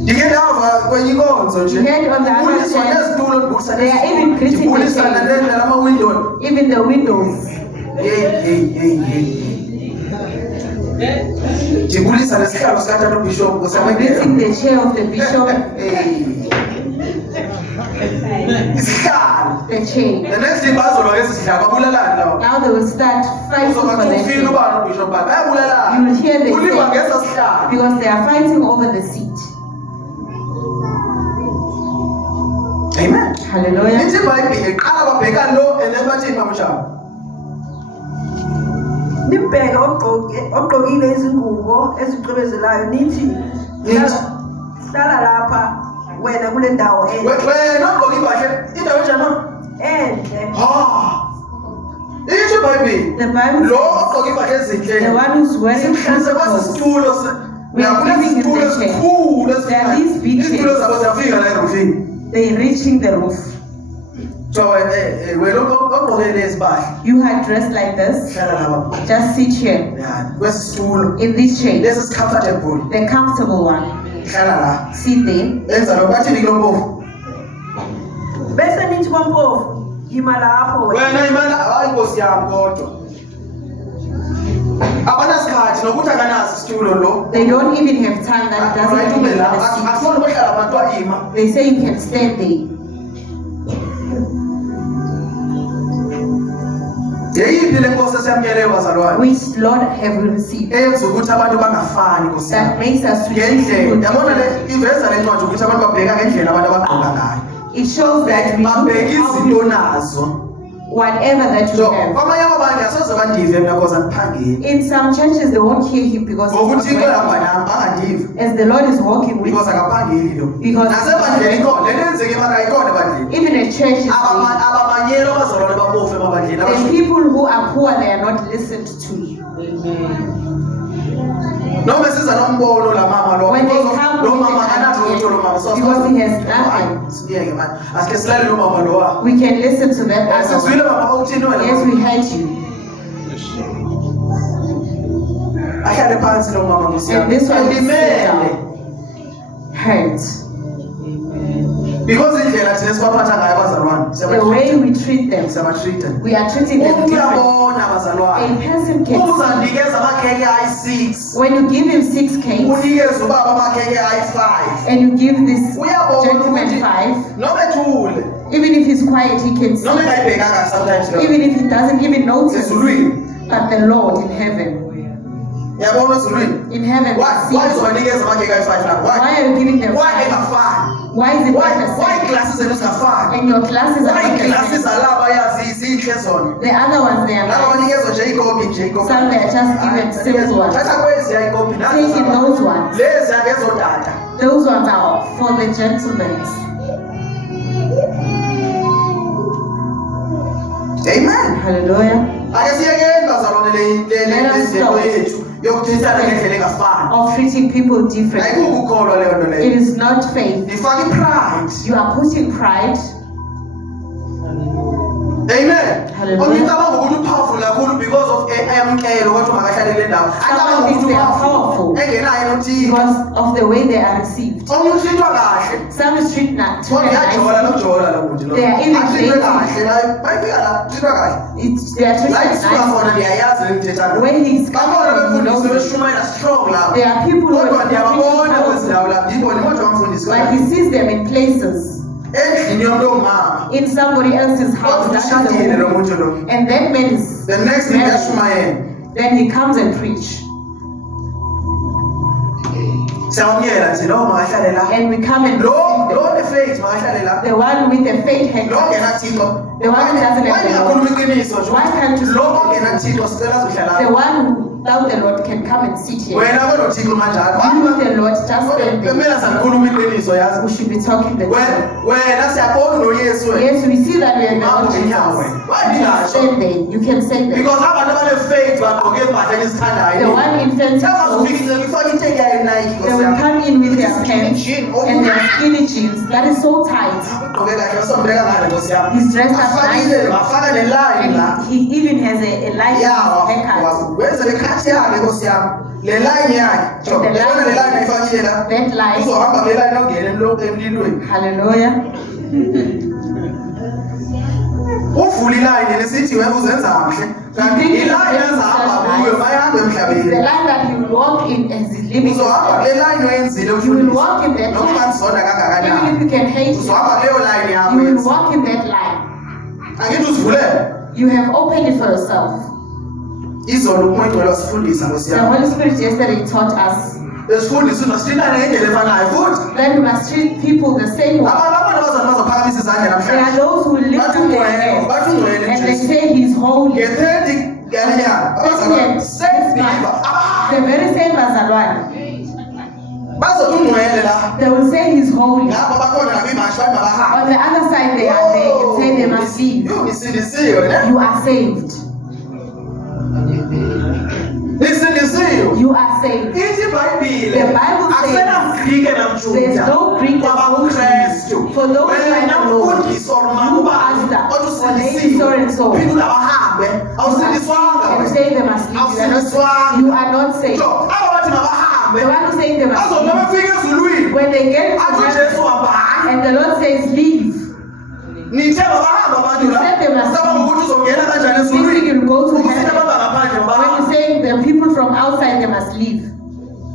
Ndike ndava kwenye inkonzo nje. We heard on the other Buliswa side, nezitulo ndibulisa they are even greeting the Bulisana saints. nendlela ama-window. Even the windows. Hey. Ndibulisa nesihlalo sikatata uBishop I'm ngosamengekho. greeting the chair of the bishop, Isihlalo. the chair. The next thing bazolwa ngesi sihlalo babulalani lawa. Now they will start fighting for Uzoba that ufile chair. ubani uBishop bani bayabulalana. You will hear the Kuliwa say, ngesa sihlalo. because they are fighting over the seat. Amen. Hallelujah. Ithi iBhayibheli iqala babheka lo and then bathi bamjani. Nimbheka ogqokile izingubo ezicwebezelayo nithi hlala lapha wena kule ndawo Wena ogqoke impahla indawo enjani? enhle. Ithi iBhayibheli The Bible lo says, ogqoke impahla ezinhle. the one who's wearing Simhlanze clothes, kwasisitulo We are giving him kulesitulo the chair. esikhulu There are these big isitulo chairs. zabo ziyafika la erufini. they reaching the roof. So wena ogqoke lezi mpahla You had dressed like this, hlala lapha. just sit here Ya, kwesitulo in this chair, lesi is comfortable. the comfortable one. Hlala la. Sit there. Enza lo bathini kulo mpofu. Bese nithi kwampofu yima lapho Wena imali hayi Nkosi yami kodwa. Abanasikhathi nokuthi akanazi isitulo lo. They don't even have time that doesn't Right, even la. have a seat. Akufuni ukuhlala abantu ayima. They say you can stand there. Yeyiphi le Nkosi esiyamkeleyo bazalwane? Which Lord have we received? Eyenza ukuthi abantu bangafani Nkosi That yami. makes us to treat Ngendlela people yabona le differently. iveza le ncwadi ukuthi abantu babheka ngendlela abantu abagqoka ngayo. It shows that we look Babheka at how izinto we, nazo. whatever that you So have. kwamanye amabandla asoze bandive mina because angiphangeli. In some churches, they won't hear him because he's not Ngokuthi ihamba working. nami bangandive As the Lord is walking with because you. akaphangeli lo. Because- Nasebandleni ikhona le nenzeke emakhaya ikhona ebandleni. Even a church is there. Abamanyelo bazalwane babofu emabandleni. The people who are poor, they are not listened to. Noma siza nombono la mama lo. When they come Lo with mama an anathu idea, lo mama so because he has nothing. Siyeke man. Asike silale lo mama lo wa. We can listen to them. Asizwile mama uthini wena? Yes, we heard you. Ahlale phansi lo mama Nkosi And yami. this one is Elimele. hurt. Because indlela thina sibaphatha ngayo abazalwane. The way we treat them, Siyabatreata. we are treating them Umuntu different. uyabona A abazalwane. person can see. Uzandikeza amakheke ayi6. When you give him 6 cakes Unikeza ubaba amakheke ayi5. and you give this Uyabona gentleman ukuthi 5, noma ethule, even if he's quiet, he can noma see. engayibhekanga sometimes lo. Even if he doesn't even notice. Ezulwini. But the Lord in heaven, Yabona ezulwini. in heaven, Why sees. uzobanikeza amakheke ayi5 la? Why? Why are you giving them Why 5? engafani? Why is it Why not the same? classes zethu zingafani? And your classes are Why not the classes same. alaba yazi izinhle zona? The other ones, they are Laba not. banikezwa nje ikopi nje ikopi. Some they are just given simple ones. Thatha kwezi ya ikopi nazi. Taking those ones. Lezi akezodada. Those ones are for the gentlemen. Amen. Hallelujah. Ake siyekeni bazalwane le ndlela yethu yokuthintana ngendlela engafani. Of treating people differently. Ayikukukholwa leyo nto It leyo. is not faith. Nifaka ipride. You are putting pride. Amen. Hallelujah. Ongicabanga ukuthi upowerful kakhulu because of ayamkelo kodwa makahlalele le ndawo. Acabanga think ukuthi they are upowerful. powerful. Engenayo nothile. Because of the way they are received. Omunye uthintwa kahle. Some is treated not Kodwa uyajola nice. nokujola lo muntu lo. They are even Athintwe dating. kahle la. Bayifika la, uthintwa kahle. They are La treated isuka khona nice. ndiyayazi le mthethana. When he's Bakhona coming, he befundisi knows. beshumayela strong lapho. There are people who Kodwa are ndiyababona preaching kwezindawo lapho. Ngibone kodwa bamfundisi but he sees them in places. endlini endlini yomuntu ongumama in somebody else's house. That is ushadile a lo woman. muntu lo. And that man is The next thing married. uyashumayela. Then he comes and preach. Siyamukela nje lo makahlale la. And we come and Lo receive lo ne-faith makahlale la. the one with the faith hand. Lo ngenathixo. The one who doesn't have Why the ngingakhuluma Lord. iqiniso nje? Why can't you Lo speak? ongenathixo sicela azohlala. The one who without the Lord can come and sit here. Wena konothixo manjalo. You with the Lord just stand there. Kumele sangikhuluma iqiniso yazi. We should be talking the truth. Wena siyabona noYesu wena. Yes, we see that we are the Mama Lord ngenyawo. Jesus. Why You ndingasho? stand there. You can say that. Because abantu abane-faith bagqoke impahla The ezithandayo. one in fancy clothes, Siyakwazifikile ngifake inteke yayo Nike they will come in with their pants jean and their skinny jeans that is so tight. ugqoke kahle wasombeka ngale Nkosi yami. He's dressed up Afakile nicely. wafaka ne-line la. And he even has a line Ya haircut. wenze le-cut yakhe Nkosi yami. Le line yakhe. Jo, The yabona le line ayifakile la. That line. Uzohamba kule line ongene emlilweni. Hallelujah. Uvula iline nesithi wena uzenza kahle. Kanti iline ezahamba kuyo bayahamba It's the emhlabeni. line that you walk in as he's living. Uzohamba kule line oyenzile You will walk in that noma line. ungazona Even kangakanani. if you can hate it, Uzohamba kuleyo line yakho. you will oyenzile. walk in that line. Angithi uzivulele. You have opened it for yourself. Izolo umoya ingcwele wasifundisa Nkosi The yami. Holy Spirit yesterday taught us Esifundisa unosithintana ngendlela efanayo futhi. that we must treat people the same way. Abantu abazana bazophakamisa izandla There are namhlanje. those who lift up their hands Bathi ungcwele and they Jesu. say He's holy. Nge-30 yalenyanga abazalwane same believer The very same bazalwane. bazothi ungcwele la. They will say He's holy. Ngapha bakhona nabimashi bathi mabahambe. On the other side, they are there and say they must leave. Nisindisiwe ne? You are saved. Nisindisiwe. You are saved. Ithi iBhayibhile The Bible says akusenaGrike there's namJuda. no Greek or KwabaKristu. For those who are Wena the Lord, mfundisi or you mangubani pastor, othi or lady so and so, phinde unabahambe awusindiswanga and wena. say they must leave. You are not saved. So aba bathi mabahambe The one who saying they must azona leave, befika ezulwini when they get to athi heaven, uJesu hambani. and the Lord says leave, Nithe mabahambe abantu la. You said they must Saba ukuthi uzongena kanjani thinking ezulwini. you'll go to Ukusina heaven. abantu ngaphandle When mabahambe. you're saying the people from outside they must leave.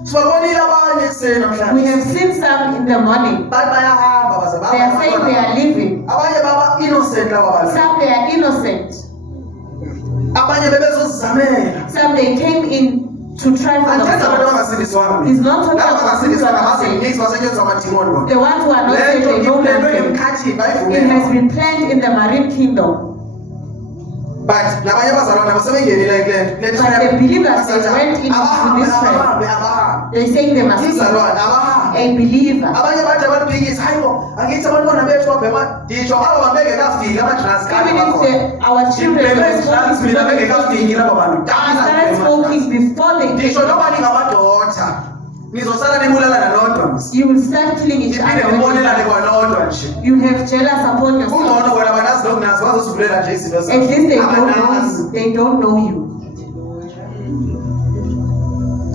Sibabonile abanye ekuseni namhlanje. We have seen some in the morning. Bathi bayahamba baze They are saying they are leaving. abanye baba innocent laba bantu. Some they are innocent. Abanye bebezozizamela. Some they came in to try for Andithetha abantu themselves. abangasindiswanga. He's not talking Laba about people abangasindiswanga who are baze saved. ngisi basetyenziswa amadimoni bona. The ones who are not saved, they don't Lento know him. emkhathini It has bayivumela. been planned in the marine kingdom. But nabanye abazalwane basebengenile kule But the believers, they went into abahambe this trend. abahambe. They saying they must leave. Umzalwane abahambe. A believer. Abanye bathi abaphikisa hayibo angithi abantwana bethu babhema nditsho aba bangekafiki ama-Transkei Even if our children were smoking mina before they bengekafiki laba bantu started smoking before they nditsho came, noba ningamadota nizosala nibulalana nodwa you will start killing each niphinde other. nibonelane kwanodwa nje You have jealous upon yourself. kungcono wena banazi nokunazi bazosivulela nje izinto At least they don't know Abanazi. you. They don't know you.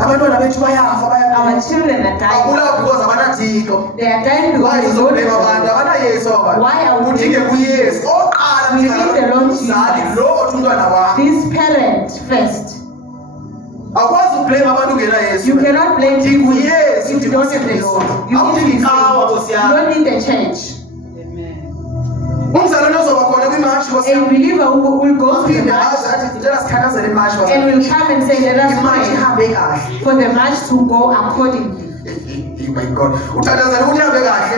abantwana bethu bayafa Our children are dying. abulawa because abanathixo They are dying because Why they don't sizoblame know. abantu abanayesu aba Why are we kudinge kuyesu oqala We need the Lord Jesus. umzali lo othi umntwana wami This parent first. akwazi ukublame abantu ungena yesu You cannot blame Udinga people uyesu if you don't have the Lord. You awudingi need ikawa Nkosi to yami. You don't need the church. umzalwane ozoba khona kwimatshi Nkosi A yami. believer who will go to the Aphinde march aze athi ngicela sikhankazele imatshi and will come and say, let us imatshi pray ihambe kahle for the march to go accordingly. Oh my God uthandazela ukuthi ihambe kahle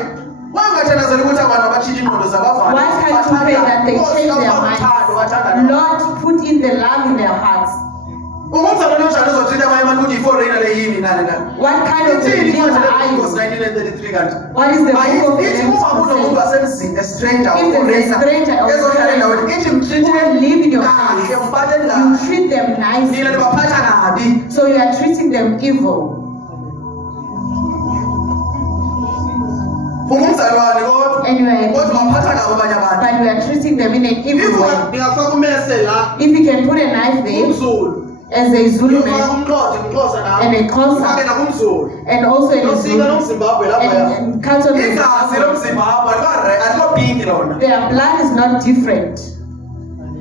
wangathandazela ukuthi abantu abatshintshe ingqondo zabavana Why can't you pray that they change their minds? Lord, put in the love in their hearts. ungumzalwane onjani ozothinta abanye abantu ukuthi i-foreigner le yini nani nani What kind of ithini believer incwadi are leBhayibheli you? 1933 kanti What is the book of ithi uma kunomuntu James? wasemzini a-stranger If there's a stranger or ezohlala endaweni ithi who will live in your kahle house, mbathe you kahle treat them nina nicely. nibaphatha kabi So you are treating them evil. ungumzalwane kodwa And you are a kodwa believer, baphatha kabi abanye abantu but you are treating them in an evil way. ngingafaka umese la If you can put a knife there umzulu as a Zulu ngiyofaka man umqothi umxhosa nawo and a ufake Xhosa nakumzulu and also in a nosika Zulu nomzimbabwe lapha and cut on igazi the lomzimbabwe alikopinki lona their blood is not different.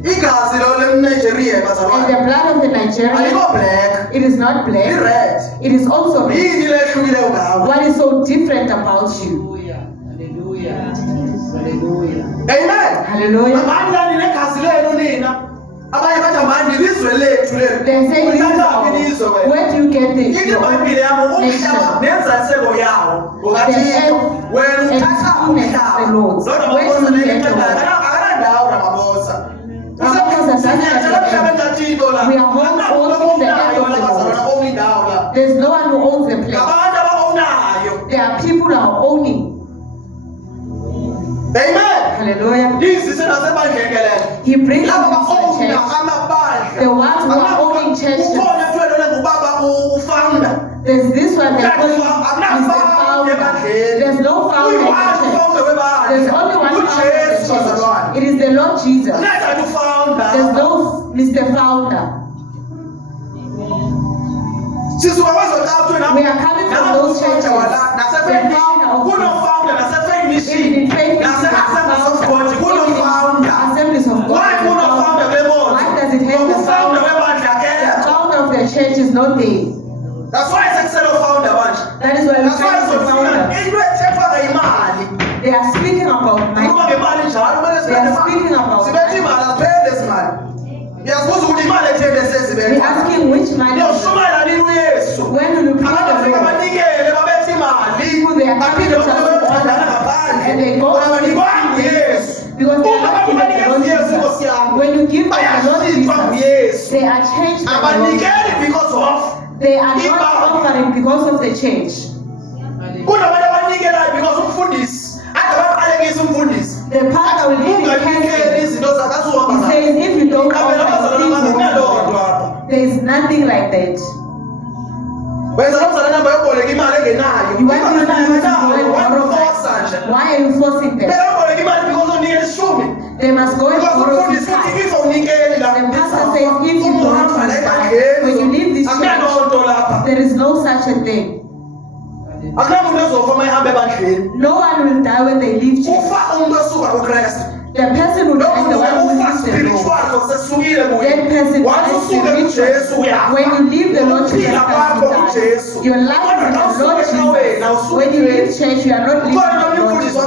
igazi lo lemnigeria And bazalwane the blood of the Nigerian, aliko black it is not black, i-red it is also red. yini lehlukileyo ngawo What is so different about you? Hallelujah. Hallelujah. Hallelujah. Amen. Hallelujah. Abanye lani negazi lenu nina. Abanye bathi manje ilizwe lethu leli. They say, Uthatha ilizwe wena. where do you get the iBhayibhile yabo umhlaba nenzaseko yawo ungathi wena uthatha umhlaba lona mabosa nekandala akanandawo namabosa We are home owning the land of the Lord. There's no one who owns the place. There are people who are owning. Amen. Hallelujah. He brings us to the church. The ones who are owning churches. There's this one they call is the founder. There's no founder in the church. There's only one founder in the church. It is the Lord Jesus. There's no Mr. Founder. We are coming from those churches. The founder of even in faith assemblies of God. Why does it have the founder? The founder of the church is not there. That's why it's a founder bunch. That is why we say the founder. They are speaking about money. They are speaking about money. We're asking which money. When do you preach the Lord? People, they are coming to church and they go out because they are not giving the Lord Jesus. When you give them the Lord Jesus, they are changed by the Lord. They are not offering because of the change. The pastor will give you cancer. He says if you don't offer, there is nothing like that. You want to know why are you forcing them? They must go and borrow his time. The pastor says if you don't, when you leave this church, there is no such a thing. No one will die when they leave church. The person who dies, the one who leaves the Lord. That person dies spiritually. When you leave the Lord Jesus Christ, your life is the Lord Jesus. When you leave church, you are not living the Lord Jesus.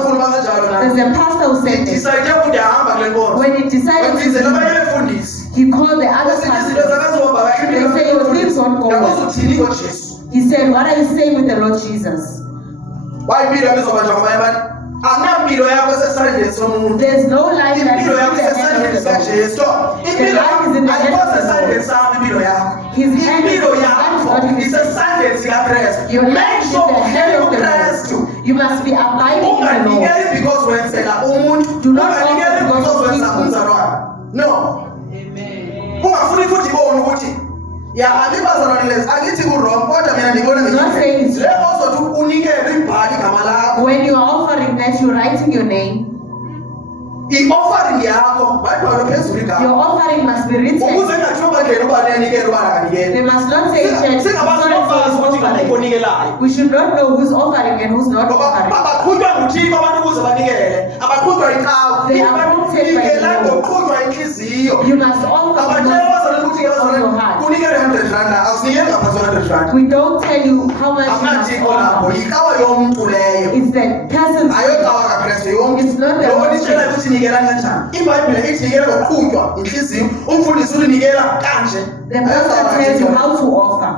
There's a pastor who said this. When he decided to leave, he called the other pastors. They say your things won't go well. He said, what are you saying with the Lord Jesus? There's no life that is in the hand of the Lord. The life is in the hand of the Lord. His hand is not in his hand. Your life is in the hand of the Lord. You must be abiding in the Lord. Do not offer because of people. No. Do not say it's when you are offering that you're writing your name. Your offering must be written. They must not say church. We should not know who's offering and who's not offering. They are prompted by the Lord. You must offer from your heart. We don't tell you how much you must offer. It's the person's. It's not the Lord's. The pastor tells you how to offer.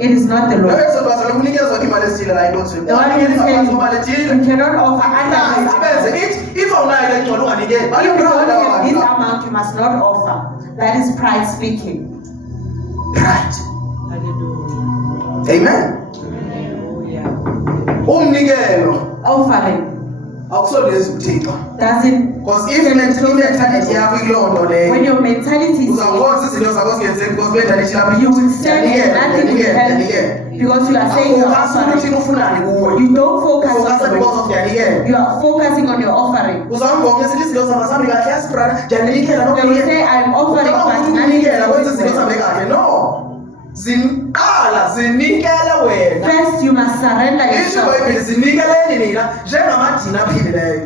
It is not the Lord. The one who tells you cannot offer under this amount. If you don't have this amount, you must not offer. That is pride speaking. Pride. Amen. Offering. Doesn't, because if your mentality when your mentality is you will say nothing will help because you are saying you are offering. You don't focus on the Lord. You are focusing on your offering. They will say I'm offering but nothing. No. First you must surrender yourself.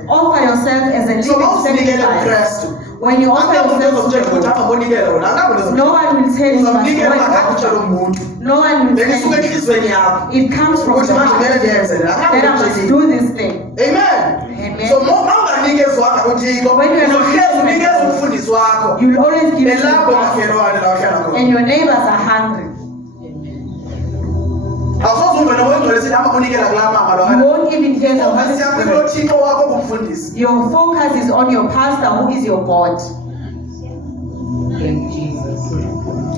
Offer yourself as a living sacrifice. When you offer yourself to the Lord, no one will tell you no one will tell you. It comes from the heart that I must do this thing. Amen. Amen. So uthixo When you are not uzohlezi faithful, unikeza umfundisi wakho you will always give it to elapho God, makhelwane la uhlala khona. and your neighbors are hungry. Awusoze ungene moya ongcwele sithi hamba unikela kulaa mama You lwana. won't even hear the Holy Focus yakho Spirit. kulothixo wakho ongumfundisi. Your focus is on your pastor, who is your God. Thank you, Jesus.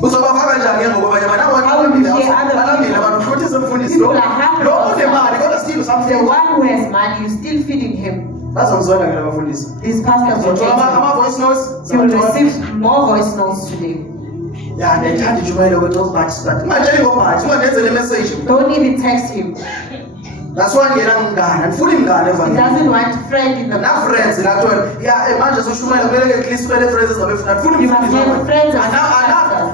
Uzobafaka njani ke ngoba abanye abantu How will you share other balambile people? abantu futhi semfundisi People lo. are happy Lo about unemali that. kodwa still The something. one who has money, you still feeding him. Bazamzwana ke labafundisi. These pastors will Uzothola take ama him. voice notes. You will receive more voice notes today. Ya ndithanda ijumayelo kwethu bathi bathi. Manje ngobhathi ungenzele message. Don't even text him. That's why ngena ngingane. Andifuni ingane He evangeli. doesn't want friend in the Na friends la kuthiwa ya manje soshumayela kumele ke at least kwele friends ezabefuna. Andifuni You must have friends as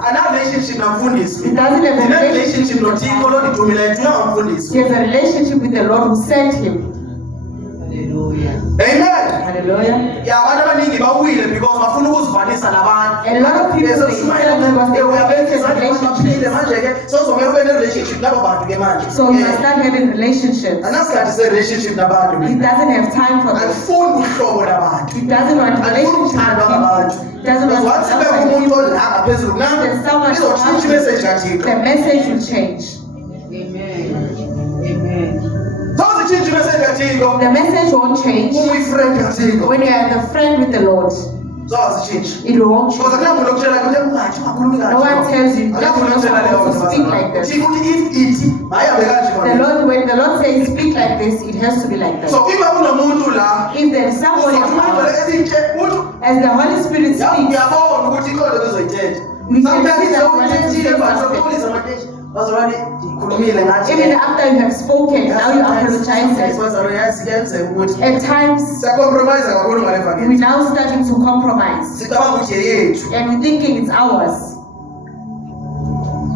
ana relationship namfundisi. He doesn't have a Ndine relationship relationship with the nothixo Lord. lodidumile nje ungamfundisi. He has a relationship with the Lord who sent him. Hallelujah. Amen. Hallelujah. Ya abantu abaningi bawile because bafuna ukuzivanisa nabantu. A lot of people, they fail because they were in relationships. Manje ke sozomela ube ne-relationship nabo bantu ke manje. So you must start having relationships. Anasikhathi se-relationship nabantu. He doesn't have time for them. Andifuni uhlobo nabantu. He doesn't want Andifuni relationship ukuthandwa with ngabantu. people. He doesn't want Once to kubekho umuntu olanga phezulu kunami There's someone who izotshintsha imessage kathixo. the message will change. Amen. Amen. Sozitshintsha imessage kathixo. The message won't change Uyi-friend kathixo. when you are the friend with the Lord. Sozitshintsha. It won't change. Because akunamuntu okutshela ukuthi ungathi ungakhulumi kahle. No one tells you that Akunamuntu you're not okutshela leyo supposed to speak like nto. this. Uthixo uthi if ithi mayihambe kanje The manje. Lord, when the Lord says speak like this, it has to be like that. So iba kunomuntu la If there is somebody uzothi umuntu around, ezintshe uthi as the Holy Spirit speaks, ngiyabona ukuthi ikhona bezoyithetha. We can Sometimes see that sewuyithethile one but is sokulisa amateshi bazobani ndikhulumile ngathi. even after you have spoken, now you apologize. Bazalo yazi kuyenzeka ukuthi At times, siyacompromise kakhulu ngale we're vangeli. now starting to compromise Sicabanga ukuthi yeyethu. and we're thinking it's ours.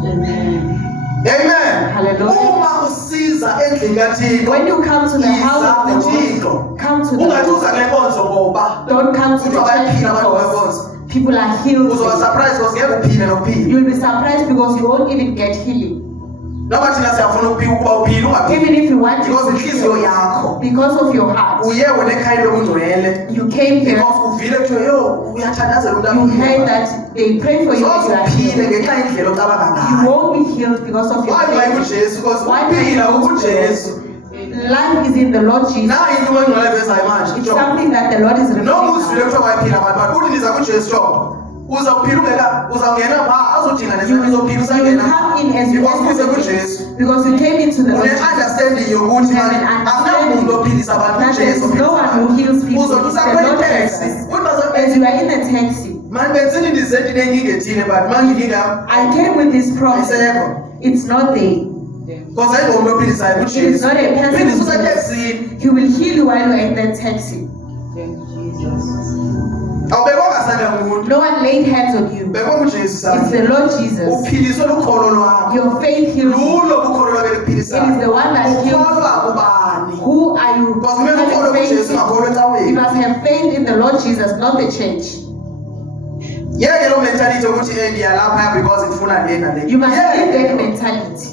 Amen. Amen. Hallelujah. Uma usiza endlini kaThixo. When you come to the house of the Thixo. Lord, come to the Ungathi Lord. uza ngenkonzo ngoba Don't come to the Kuthiwa church bayaphila abantu because benkonzo. people are healed. Uzoba surprise because ngeke uphile nokuphila. You'll be surprised because you won't even get healing. Noma thina siyafuna ukuphila ukuba uphile ungaphili. Even if you want Because to inhliziyo heal, yakho. because of your heart. Uye wena ekhaya lokungcwele. You came here, Because uvile kuthiwa yo uyathandazela you uNkulunkulu. heard that they pray for you and you are Sozuphile healed. ngenxa yendlela ocabanga You ngayo. won't be healed because of your Why faith. kuJesu? Because Why ukuphila not? ukuJesu. Life is in the Lord Jesus. Na into engcwele evezayo manje. It's something that the Lord is Noma revealing. uzwile kuthiwa bayaphila abantu uthi niza kuJesu Job. Uzawuphila uzawungena pha azodinga You nezinto will, zophila you will usangena. come in as you Because enter kuze the kuJesu. gate. Because you came into the Lord Jesus. Une-understanding yokuthi You have manje an akunamuntu ophilisa abantu That there is uJesu no one who heals people. uzothi It's the usakhwela Lord itaxi Jesus. uthi bazobe As you are in the taxi, manje benzithi ndizethi nenkinga ethile but manje inkinga I came with this problem. ayisekho. It's not there. Because ayibona ophilisayo It is not a person. uphilisa who useteksini heals. He will heal you while you are in that taxi. Thank you, Jesus. awubekwanga sandla ngumuntu No one laid hands on you. bekwa kuJesu It's sandla the Lord Jesus. uphiliswe lukholo lwakho Your faith heals you. lulo bukholo lwakhe It luphilisayo is the one that heals. ukholwa kubani Who are you? because kumele ukholwe Having kuJesu faith. ungakholwa You ecaweni must have faith in the Lord Jesus, not the church. yeke lo mentality yokuthi ngiyalapha because ngifuna le na le You must Yeke. have that mentality.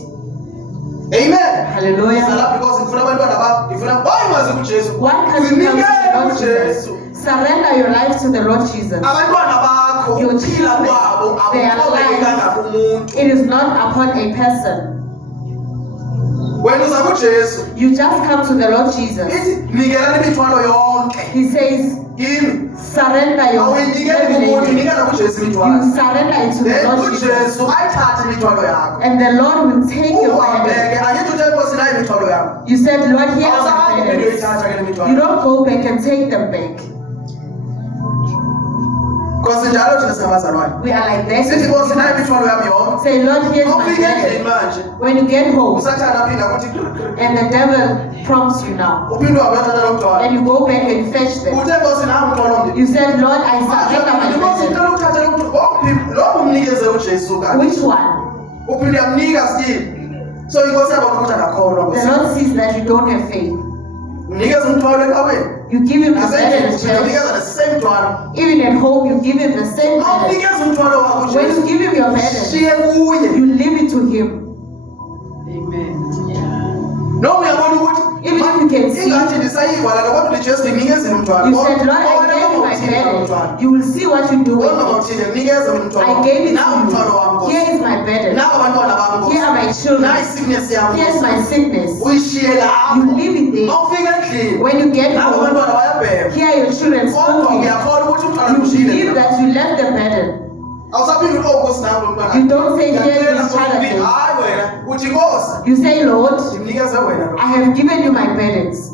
Amen. Hallelujah. Ngizalapha because ngifuna abantwana bami ngifuna bayingazi kuJesu Why can't you come to uzinikele the Lord kuJesu Jesus? Surrender your life to the Lord Jesus. abantwana bakho Your ukuphila children, kwabo their akuqhubekanga kumuntu It is not upon a person. wena uza kuJesu You just come to the Lord Jesus. ithi nikelani imithwalo yonke He says, kimi surrender your awuyinikeli kumuntu burden. nikela kuJesu You imithwalo surrender it to the then Lord Jesus. uJesu ayithathe imithwalo yakho And the Lord will take your burden. uhambeke angithi uthe Nkosi nayo imithwalo yakho You said, Lord, here are awusahambi my uphinde burdens. uyithatha ke le You mithwalo don't go back and take them back. Nkosi njalo thina singabazalwane We are like sithi Nkosi nayo that. imithwalo yami yonke Say, Lord, here's my ufike endlini burden. manje When you get home usathana aphinda ukuthi and the devil prompts you now, uphinde uhambe uyothatha lo mthwalo and you go back and fetch them. uthe Nkosi nayo umthwalo omndeni You said, Lord, I surrender my Nkosi burden. ngicela ukuthatha lo mthwalo lo umnikeze uJesu kanti Which one? uphinde amnika still so inkosi yabona ukuthi akakholwa The Lord sees that you don't have faith. mnikeze umthwalo ecaweni You give him the burden nasendlini in church. unikeza the same mthwalo Even at home, you give him the same burden. awunikeze umthwalo wakho When you uJesu give him your burden, shiye kuye you leave it to him. Amen. noma uyabona ukuthi Even if you can see, ingathi ndisayivala lo kodwa uJesu nginikeze umthwalo you said, Lord, I gave burden, you will see what you do with it. I gave it to you. Here is my burden. Here are my children. Here is my sickness. You leave it there. When you get home, here are your children smoking. You believe that you left the burden. You don't say, here is child again. You say, Lord, I have given you my burdens.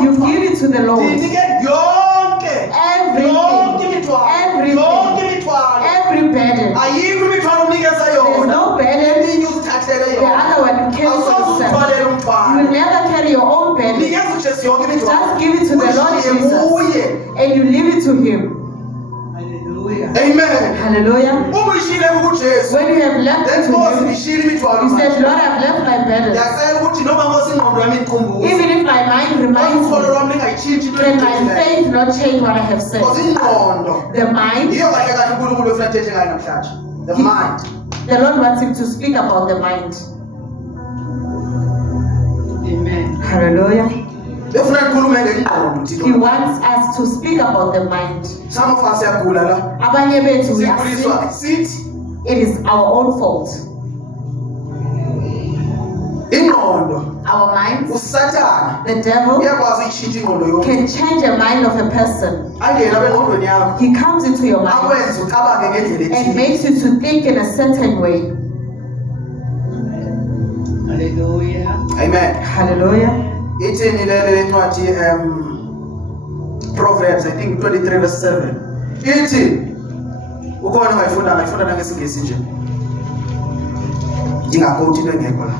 You give it to the Lord. Every burden. There's no burden. The other one you carry for yourself. You will never carry your own burden. Just give it to the Lord Jesus. And you leave it to Him. Hallelujah. Amen. Hallelujah. When you have left it to Him, you said, Lord, I've left my burden. Even if my mind reminds me, can my faith not change what I have said? The mind. The mind. The Lord wants him to speak about the mind. Amen. Hallelujah. He wants us to speak about the mind. Some of us are good. Abanye bethu we are sick. It is our own fault. Our minds, the devil can change the mind of a person. He comes into your mind and makes you to think in a certain way. Hallelujah. Amen. Hallelujah. It's in Proverbs, I think 23 verse 7. Ukhona ngayifunda nangesingisi nje. Ngingakoti ngekho la.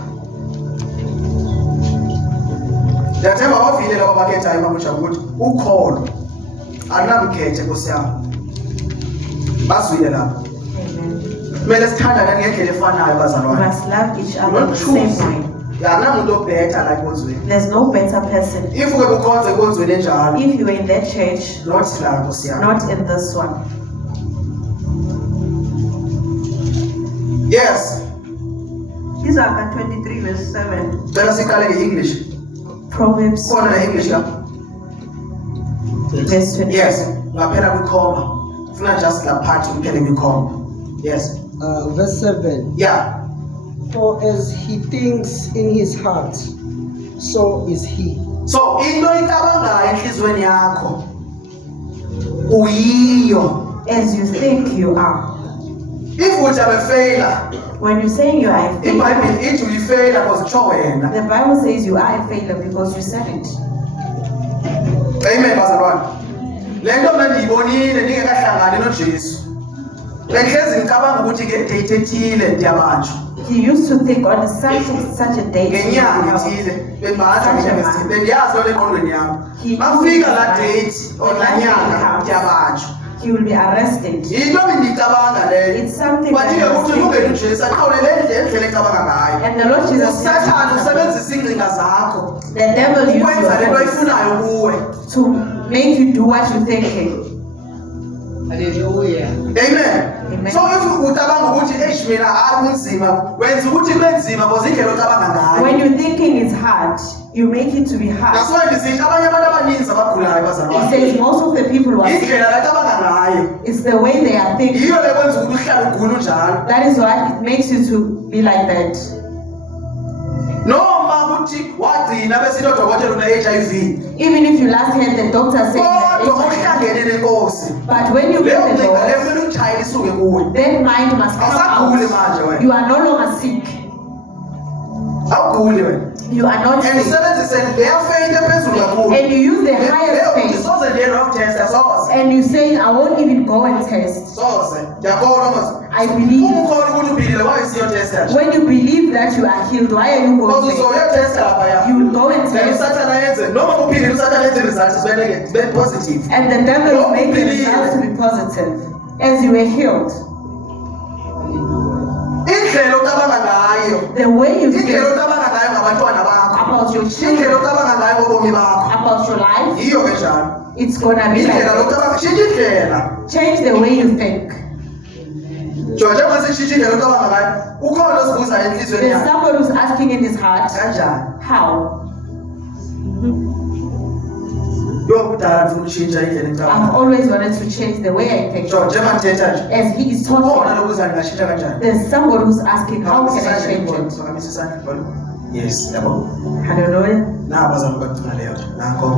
Yathemba bavile labo bakhetha imamusha ukuthi ukholo anamkhethe nkosiyami. Bazwile lapho. Kumele sithandane ngendlela efanayo bazalwane. We must love each other the same way. There's no better person. If you were in that church, not in this one. Yes. Isaiah 23 verse 7. English. Proverbs English. verse 20. Yes. It's not just a party, we can become. Yes. Verse 7. Yeah. For as he thinks in his heart, so is he. So, into ikabanga enhlizweni yakho uyiyo. As you think you are. If you are a failure, when you're saying you are a failure, the Bible says you are a failure because you said it. Amen, bazalwane. Lento manje ngiyibonile ningekahlangani noJesu. Benhlezi ngicabanga ukuthi ngedate ethile ndiyabanjwa. He used to think on such a day. He will be arrested. It's something that and the Lord Jesus said, the devil uses to make you do what you're thinking. Hallelujah. Amen. Amen. So if when you're thinking it's hard, you make it to be hard. That's why He says most of the people who are sick, it's the way they are thinking. That is why it makes you to be like that. Even if you last heard the doctor say that, but when you get the Lord, that mind must come out. You are no longer sick. You are not sick. And you use the highest faith. And you say, I won't even go and test. I believe. When you believe that you are healed, why are you going to test? You will go and test. And the devil will make the results to be positive. As you were healed. The way you feel about your children, about your life, it's gonna be like that. Change the way you think. There's somebody who's asking in his heart, how? yokudala ufuna utshintsha indlela I've engicabanga always wanted to change the way I think. so njengoba ndithetha nje As he is khona talking, lokuza ndingatshintsha kanjani there's somebody who's asking, how can I change it? Phakamisa isandla. Yes, yabo. Hallelujah. Naba bazama ukugcina leyo. Nakho.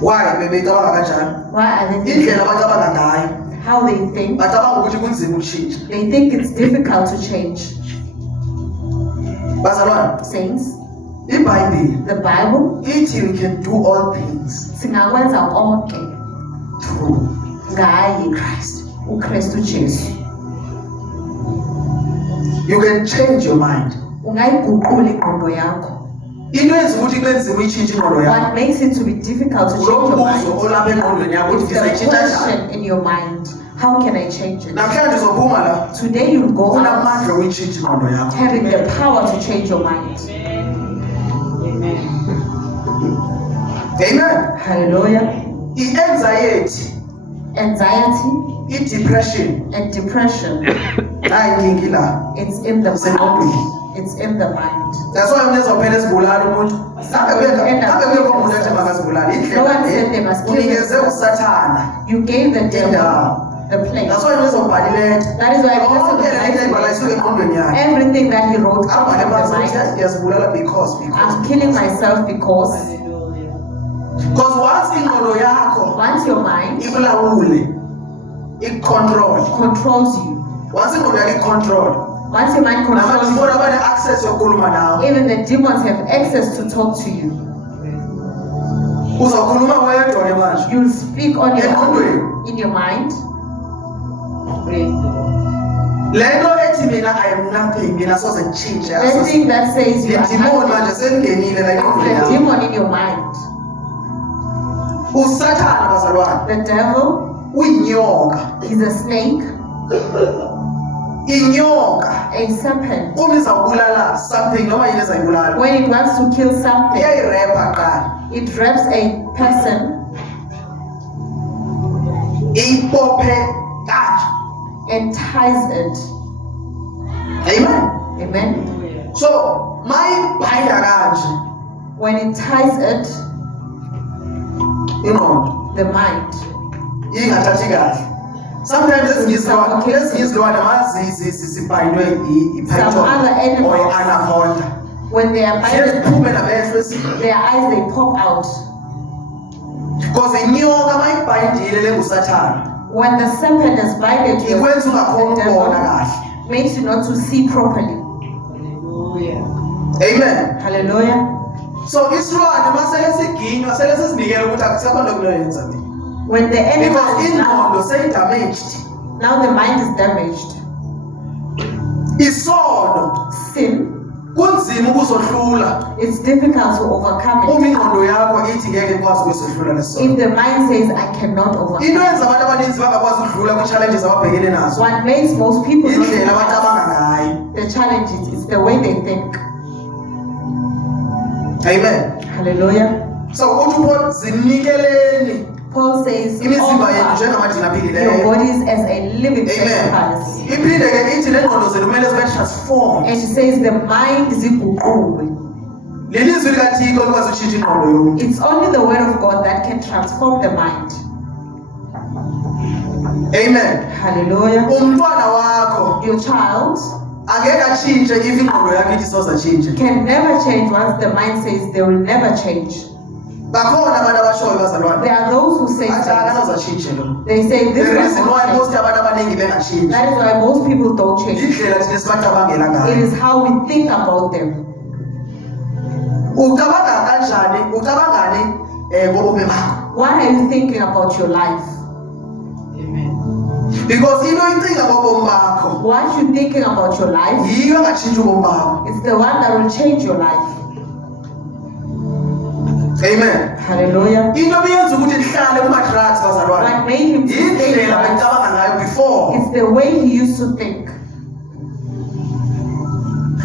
Why bebecabanga kanjani? Why are they thinking? Indlela abacabanga ngayo. How they think? Bacabanga ukuthi kunzima ukushintsha. They think it's difficult to change. Bazalwane, Saints, iBhayibheli the Bible, ithi you can do all things singakwenza konke through ngaye Christ. uKristu Jesu. You can change your mind. Ungayiguqula ingqondo yakho. Into eyenza ukuthi kube nzima uyitshintsha ingqondo yakho. What makes it to be difficult to change your Unombuzo mind? olapha engqondweni yakho ukuthi It's the ngizayitshintsha kanjani. question in your mind. How can I change it? Namhlanje uzophuma la Today you go out unamandla okuyitshintsha ingqondo yakho. having the power to change your mind. Amen. Amen. Hallelujah. I-anxiety, Anxiety i-depression, and depression, ayinkingi la. it's in the mind. It's in the mind. That's why unezophela ezibulala umuntu. Ngabe kuyekho umuntu ethi makazibulala. No one said they must kill Unikeze themselves. usathana. You gave the devil Indawo. the place. That's why unezobhalileta. That is why because of Konke le nto ayibhala the isuke engqondweni yakhe. everything that he wrote comes Abhale from the phansi ukuthi mind. ngiyazibulala because. I'm killing myself because Hallelujah. Because once ingqondo yakho once your mind ikulawule, ikontrol. controls you, Once ingqondo yakho ikontrol. once your mind controls Namadimoni you, abane access yokukhuluma nawe. even the demons have access to talk to you. Uzokhuluma wedwa ke manje. You'll speak on your own, Engqondweni. in your mind. Praise the Lord. Lento ethi mina I am nothing, mina soze ngitshintshe. The thing that says you Le are demon manje nothing sengenile la is engqondweni the yakho. demon in your mind. Usathana bazalwane, The devil uyinyoka. is a snake, Inyoka a serpent. uma izawubulala something noma yini ezayibulala. When it wants to kill something, Iyayirepa qala. it wraps a person Iyibophe kanje. and ties it. Amen. Amen. Hallelujah. So, mayibhayida kanje When it ties it, ingqondo the mind. ingathathi kahle. Sometimes ezinye izilwane mazibhayidwe Some other i-python or animals, i-anaconda. when they are binded, Ziyeziphume namehlo esini. their eyes they pop out. Because inyoka mayibhayidile lengusathana. When the serpent is binded, you, Ikwenza ungakhona the ukubona devil kahle. makes you not to see properly. Hallelujah. Amen. Hallelujah. So isilwane masele siginywa sele sesinikele ukuthi akusabantu kunoyenza mina. When the animal Because is ingqondo seyidamaged. now the mind is damaged. Isono Sin, kunzima ukusohlula it's difficult to overcome uma it. ingqondo yakho ithi ngeke ikwazi ukusohlula lesono. If the mind says, I cannot overcome Into it. yenza abantu abaninzi bangakwazi ukudlula kwi-challenges ababhekene nazo. What makes most people not Indlela pass abacabanga ngayo. the challenges is the way they think. Amen. Hallelujah. So uthi upho zinikeleni Paul says, imizimba yenu offer njengamadina your aphilileyo. bodies as a living Amen. sacrifice. Iphinde ke ithi le ngqondo zenu kumele zibe transformed. And he says the mind is iguquwe. Lelizwi likaThixo likwazi ukushintsha ingqondo yomuntu. It's only the word of God that can transform the mind. Amen. Hallelujah. Umntwana wakho Your child angeke atshintshe if ingqondo yakhe ithi soze atshintshe. can never change once the mind says they will never change. Bakhona abantu abashoyo bazalwane. There are those who say Athi things. akanoze atshintshe lo. They say The this one reason why won't most change. abantu abaningi bengatshintshi. That is why most people don't change. Indlela thina esibacabangela It ngayo. is how we think about them. Ucabanga kanjani? Ucabangani ngobomi bakho? What are you thinking about your life? Amen. Because into oyicinga ngobomi bakho What you thinking about your life yiyo engatshintshi ubomi bakho. is the one that will change your life. Amen. Hallelujah. Into eyenza ukuthi ihlale kuma-drugs bazalwane. What made him to stay Indlela right becabanga ngayo before. is the way he used to think.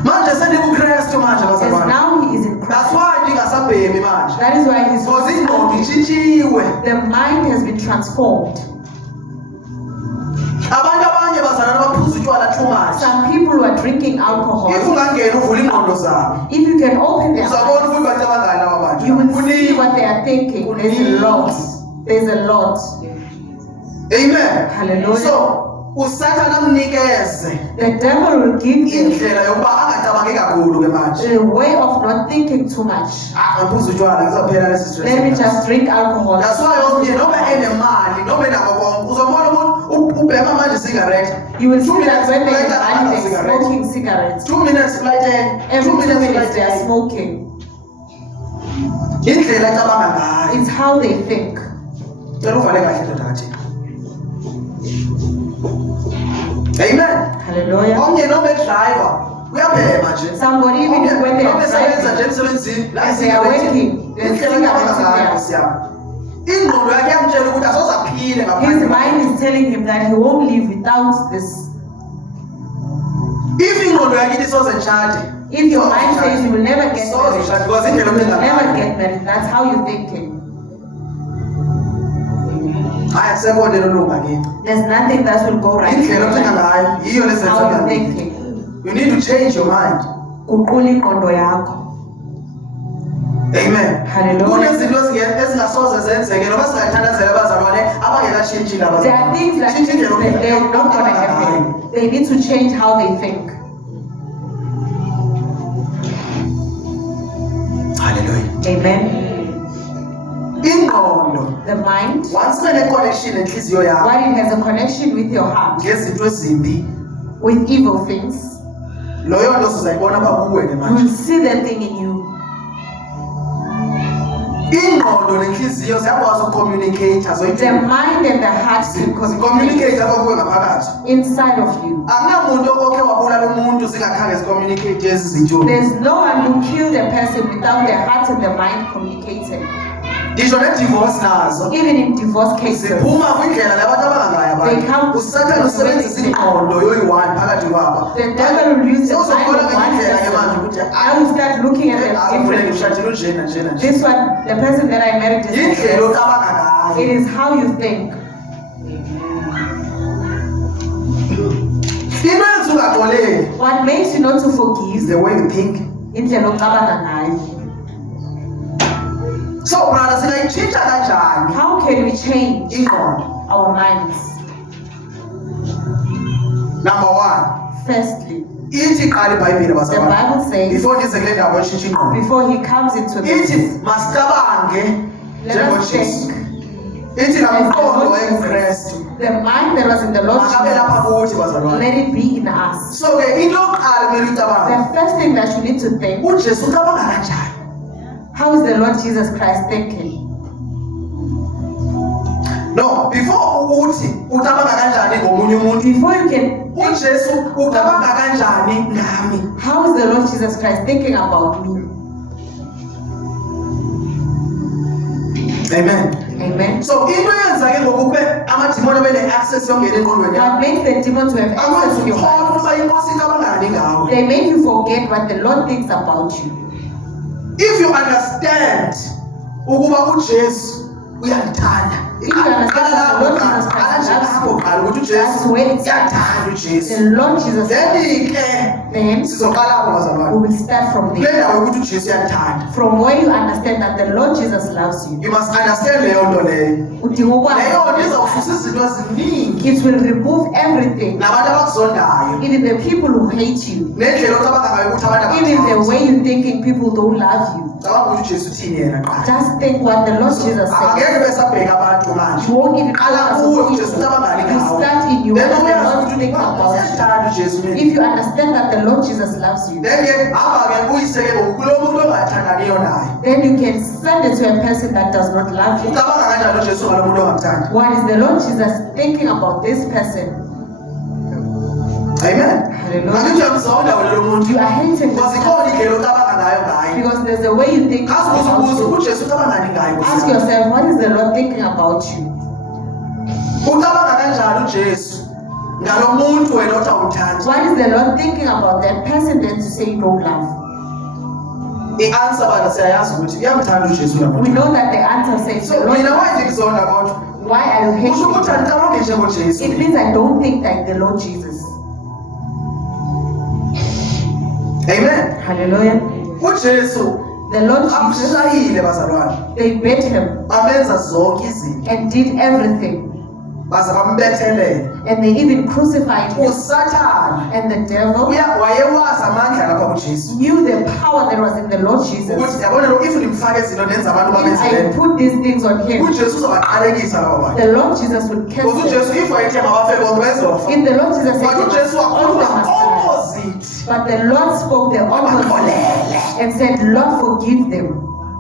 Manje sendikuKristu manje As bazalwane. now he is in That's Christ. why ndingasabhemi manje. That is why his Because ingqondo itshintshiwe. the mind has been transformed. Abantu abanye abanye bazalwane baphuza utywala too much. Some people who are drinking alcohol, If ungangena uvula ingqondo zabo, if you can open their uzabona eyes, ukuthi bacabangani laba bantu. you will see Kuningi. what they are thinking. There's a lot. There's a lot. Amen. Hallelujah. So usathana amnikeze The devil will give you indlela yokuba angacabangi kakhulu ke manje. a way of not thinking too much. Ngaphuza utywala ngizophela lesi stress. Let me just drink alcohol. That's why omnye noma enemali noma enakho konke uzobona umuntu ubhema manje cigarette. You will 2 see that minutes when they later, are another they're cigarette. smoking cigarettes. 2 minutes later, Every 2 2 minutes minutes they are later. smoking. Indlela acabanga ngayo. It's how they think. Cela uvale kahle ndoda kathi. Amen. Hallelujah. Omnye noma driver uyabhema nje. Somebody even when they are sebenza nje driving, emsebenzini la as they are working, there's indlela acabanga cigarettes in ngayo there. siyami. Ingqondo yakhe yamtshela ukuthi asoze aphile His ngaphandle. mind is telling him that he won't live without this. If ingqondo yakhe isoze tshade. If your mind says you will never get So, married, because you indlela will ocinga never ngayo. get married. That's how you're thinking. Hayi akusekho lelo lunga kimi. There's nothing that will go right. Indlela ocinga ngayo yiyo How lesenza you're ngayo. thinking. You need to change your mind. Guqula ingqondo yakho. Amen. Hallelujah. Kunezinto ezingasoze zenzeke noma singathandazela abazalwane abangekashintshi laba. There are things that they're not going to happen. They need to change how they think. Hallelujah. Amen. Ingqondo The mind, once une connection enhliziyo yakho while it has a connection with your heart, ngezinto ezimbi with evil things, loyo nto sizayibona bakuwe ke you manje. will see that thing in you. Ingqondo nenhliziyo ziyakwazi ukucommunicate The zoyithi mind and the heart can communicate abakuwe ngaphakathi. inside of you. Akunamuntu oke wabulala umuntu zingakhange zicommunicate ezi zinto. There's no one who killed a person without the heart and the mind communicating. Ngisho ne-divorce nazo Even in divorce cases, ziphuma kwindlela labantu abangangayo They come abantu. Usathane usebenzisa ingqondo yoyi-one phakathi kwabo. the devil will use the mind Uzobona of ngenye one indlela ke manje ukuthi person. I will start looking at them differently. ngishadile unjena njena nje. This one, the person that I married is like Indlela this. ocabanga ngayo. It is how you think. Into eyenza ungaxoleli What makes you not to is forgive, the way you think. indlela ocabanga ngayo. So brother, singayitshintsha kanjani How can we change ingqondo? our minds? Number one, Firstly, ithi qala iBhayibhile the bazalwane. Bible says, Before ndize kule ndawo etshintsha ingqondo. before he comes into this, Ithi masicabange let us njengoJesu. think. Ithi as the namqondo Lord Jesus. enkristu The mind that was in the Lord makabe lapha Jesus, kuthi bazalwane. let it be in us. So ke into yokuqala kumele uyicabange. The first thing that you need to think, uJesu ucabanga kanjani? how is the Lord Jesus Christ thinking? No, before uthi ucabanga kanjani ngomunye umuntu, Before you can think, uJesu ucabanga kanjani ngami? how is the Lord Jesus Christ thinking about me? Amen. Amen. So into eyenza ke ngoku kube amadimoni abe ne-access yongena engqondweni What yakho. makes the demon to have access to your Akwenza mind? uba inkosi icabangani ngawe. They make you forget what the Lord thinks about you. If you understand ukuba uJesu uyandithanda. If you understand that the Lord Jesus Christ loves you, that's where it starts. uyandithanda uJesu. The Lord Jesus Christ, Then ke then sizoqala apho we bazalwane. will start from Kule there. ndawo yokuthi uJesu uyandithanda. From where you understand that the Lord Jesus loves you. You must understand leyo nto leyo. Udinga ukwazi. Leyo nto izawususa izinto eziningi It will remove everything. nabantu abakuzondayo. Even the people who hate you. Nendlela ocabanga ngayo ukuthi abantu Even the abakuthandi. way you're thinking people don't love you. Cabanga ukuthi uJesu uthini yena qala. Just think what the Lord Jesus said. Angeke besabheka abantu manje. You won't even Qala focus kuwe on uJesu people. ucabangani You ngawe. start in you. Then What does the uyazi Lord ukuthi think about you? uyandithanda uJesu mina. If you understand that the Lord Jesus loves you, Then ke hamba ke uyiseke kulo muntu ongathandaniyo naye. then you can send it to a person that does not love you. Ucabanga kanjani uJesu ngalo muntu ongamthandi? What is the Lord Jesus thinking about this person? Amen. Hallelujah. Angithi uyamzonda wena lo muntu. You are hating Because this ikhona person indlela ocabanga ngayo ngaye. because there's a way you think Kazi about ubuze you. uJesu ucabangani ngayo? Ask yourself, what is the Lord thinking about you? Ucabanga kanjani uJesu ngalo muntu wena othi awumthandi? What is the Lord thinking about that person then to say you don't love? I-answer bana siyayazi ukuthi uyamthanda uJesu We uyamthanda. know that the answer says So the Lord. mina wayengikuzonda kodwa Why are you hating kusho ukuthi him? andicabange njengojesu. It means I don't think like the Lord Jesus. Amen. Hallelujah. uJesu The Lord Jesus, amshayile bazalwane, they beat him bamenza zonke izinto, and did everything. baze bambethelele. And they even crucified him. uSathane And the devil wayewazi amandla lapha kuJesu, knew the power that was in the Lord Jesus. ukuthi yabona lo if ndimfake izinto nenza abantu If babenze I lento, put these things on him, uJesu uzabaqalekisa laba bantu. the Lord Jesus would Because cancel them. uJesu if wayethe mabafe bonke bezofa, If the Lord Jesus said, but they uJesu must- all wakhuluma they must die. opposite. But the Lord spoke the opposite and said, Lord, forgive them.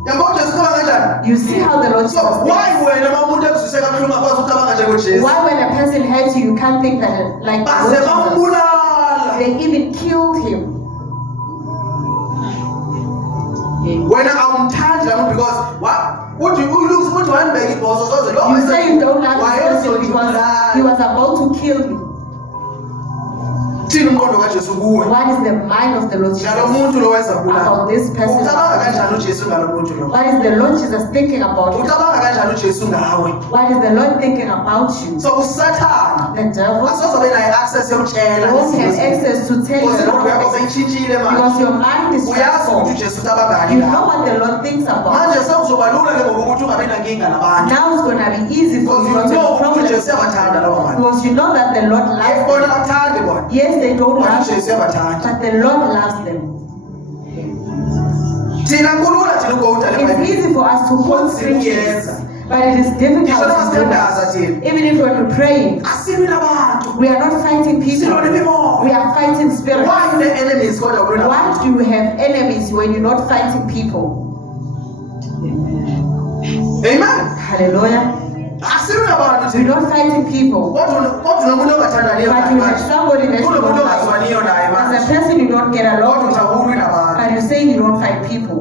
Yabo uJesu khona kanjani? You see how the Lord So Jesus why thinks. wena mamuntu ekuzwise kakhuluma kwazi ukucabanga njengoJesu? Why when a person hurts you, you can't think that like the Baze Lord Jesus. bambulala. They even killed him. Wena awumthandi lamuntu because uthi ulungu ukuthi wanibeka ibhozo soze lo You say you don't love this person because he was about to kill me. thina umqondo kaJesu kuwe. What is the mind of the Lord Njalo Jesus umuntu lo wenza about this person? ucabanga kanjani uJesu ngalo muntu lo? What is the Lord Jesus thinking about him? Ucabanga kanjani uJesu ngawe? What is the Lord thinking about you? So uSathane The devil asozobe nayo access yokutshela won't have access to tell you because ingqondo yakho something seyitshintshile manje. because your mind is Uyazi ukuthi transformed. uJesu ucabangani You know ngawe. what the Lord thinks about. Manje sekuzoba lula ke ngokuthi ungabe nankinga nabantu. Now it's going to be easy for Because you you not to know have problems uJesu uyabathanda labo bantu. because you know that the Lord loves Ayibona them. abathandi bona. Yes, they don't Kodwa love uJesu them, uyabathanda. but the Lord loves them. Thina kulula thina ukowuta le It's Bible. easy for us to quote Kunzima scriptures, ukuyenza. but it is difficult Ngisho noma to do sithandaza that. thina. Even if we're to pray, Asilwi nabantu. we are not fighting people. Silwa nemimoya. We are fighting spirits. Why the enemies kodwa kulula? Why do you have enemies when you're not fighting people? Amen. Hallelujah. Asilwi nabantu You're thina. not fighting people, Kodwa nomuntu ongathandaniyo but you naye have manje. somebody that you Kunomuntu don't like. ongazwaniyo naye As manje. a person you don't get along Kodwa with, utawulwi nabantu. but you say you don't fight people.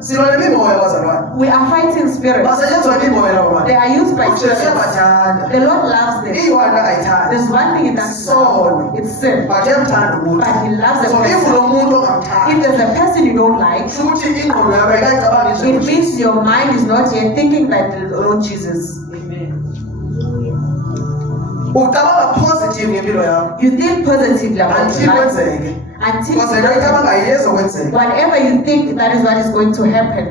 Silwa nemimoya bazalwane. We are fighting spirits. Basetshenziswa imimoya labo bantu. They are used by uJesu spirits. uyabathanda. The Lord loves them. Iwana ayithandi. There's one thing in that Soul. it's sin. But uyamthanda umuntu. But he loves a So if person. unomuntu If ongamthandi, there's a person you don't like, kusho ukuthi ingqondo yakho ayikayicabangi it njengoJesu. means your mind is not yet thinking like the Lord Jesus. Amen. Ucabanga positive ngempilo yakho. You think positively about Until your life kwenzeke. until Because lento ayicabanga ayiyezo kwenzeka. whatever you think, that is what is going to happen.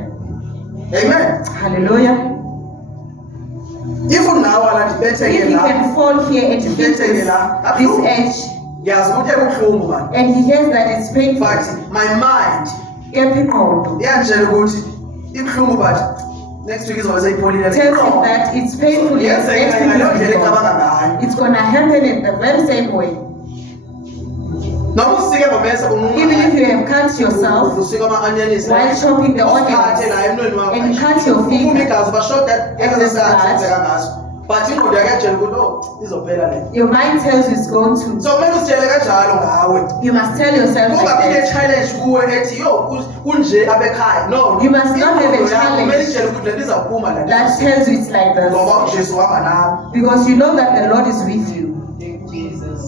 Amen. Hallelujah. If unawo la If ndibetheke he la, can fall here and hit this edge, yazi ukuthi ekubuhlungu man. and he hears that it's painful, But my mind skeptical, iyangitshela ukuthi ibuhlungu but next week izobe seyipholile. tells him that it's painful, yes, Yenzeka next week ngaleyo it ndlela will be gone. ecabanga ngayo. It's gonna happen in the very same way. Noma usike ngomesa Even if you have cut yourself usike ama-onions while chopping the usiphathe onions la emlweni wakho. and you cut your Uphuma finger, igazi basho that And the exercise blood. enzeka ngaso. But ingqondo yakutshela ukuthi oh izophela le. your mind tells you it's going to. So kumele usitshele kanjalo ngawe. You must tell yourself like Kungabi that. ne-challenge kuwe ethi yo kunje abekhaya. No. You must not have a Ingqondo yakho challenge. kumele itshele ukuthi lento izawuphuma la. That tells you it's like this. Ngoba uJesu uhamba nawe. Because you know that the Lord is with you. Thank you, Jesus.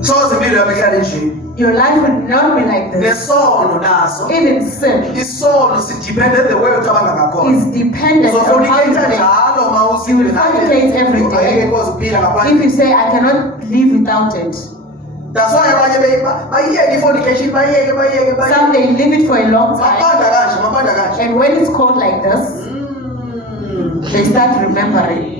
So impilo yami ihlale nje. Your life will not be like this. Nesono naso. Even sin Isono sidepende the way ucabanga ngakhona. is dependent on how you Uzofornicate think. njalo ma You will fornicate every day. Angeke ukwazi ukuphila If ngaphandle. you say, I cannot live without it, That's why abanye bayiyeke i-fornication bayiyeke. some they leave it for a long time, Mabanda kanje. and when it's called like this, they start remembering.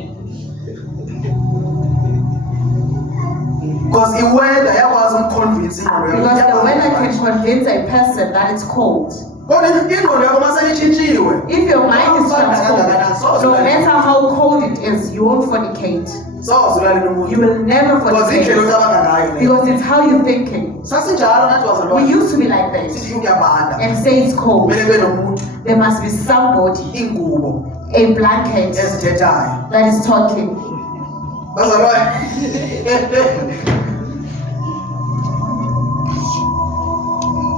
Because iweather yakwazi umconvince ingqondo yakho. Because the weather can convince a person that it's cold. Kodwa ingqondo yakho maseyitshintshiwe. If your mind is transformed, no matter how cold it is, you won't fornicate. So zulale nomuntu. You will never Because indlela fornicate. ocabanga ngayo le. Because it's how you're thinking. Sasinjalo nathi We wazalwane. used to be like that Sithi kuyabanda. and say it's cold. Kumele kube nomuntu There must be somebody, ingubo a blanket ezithethayo. that is talking. Bazalwane.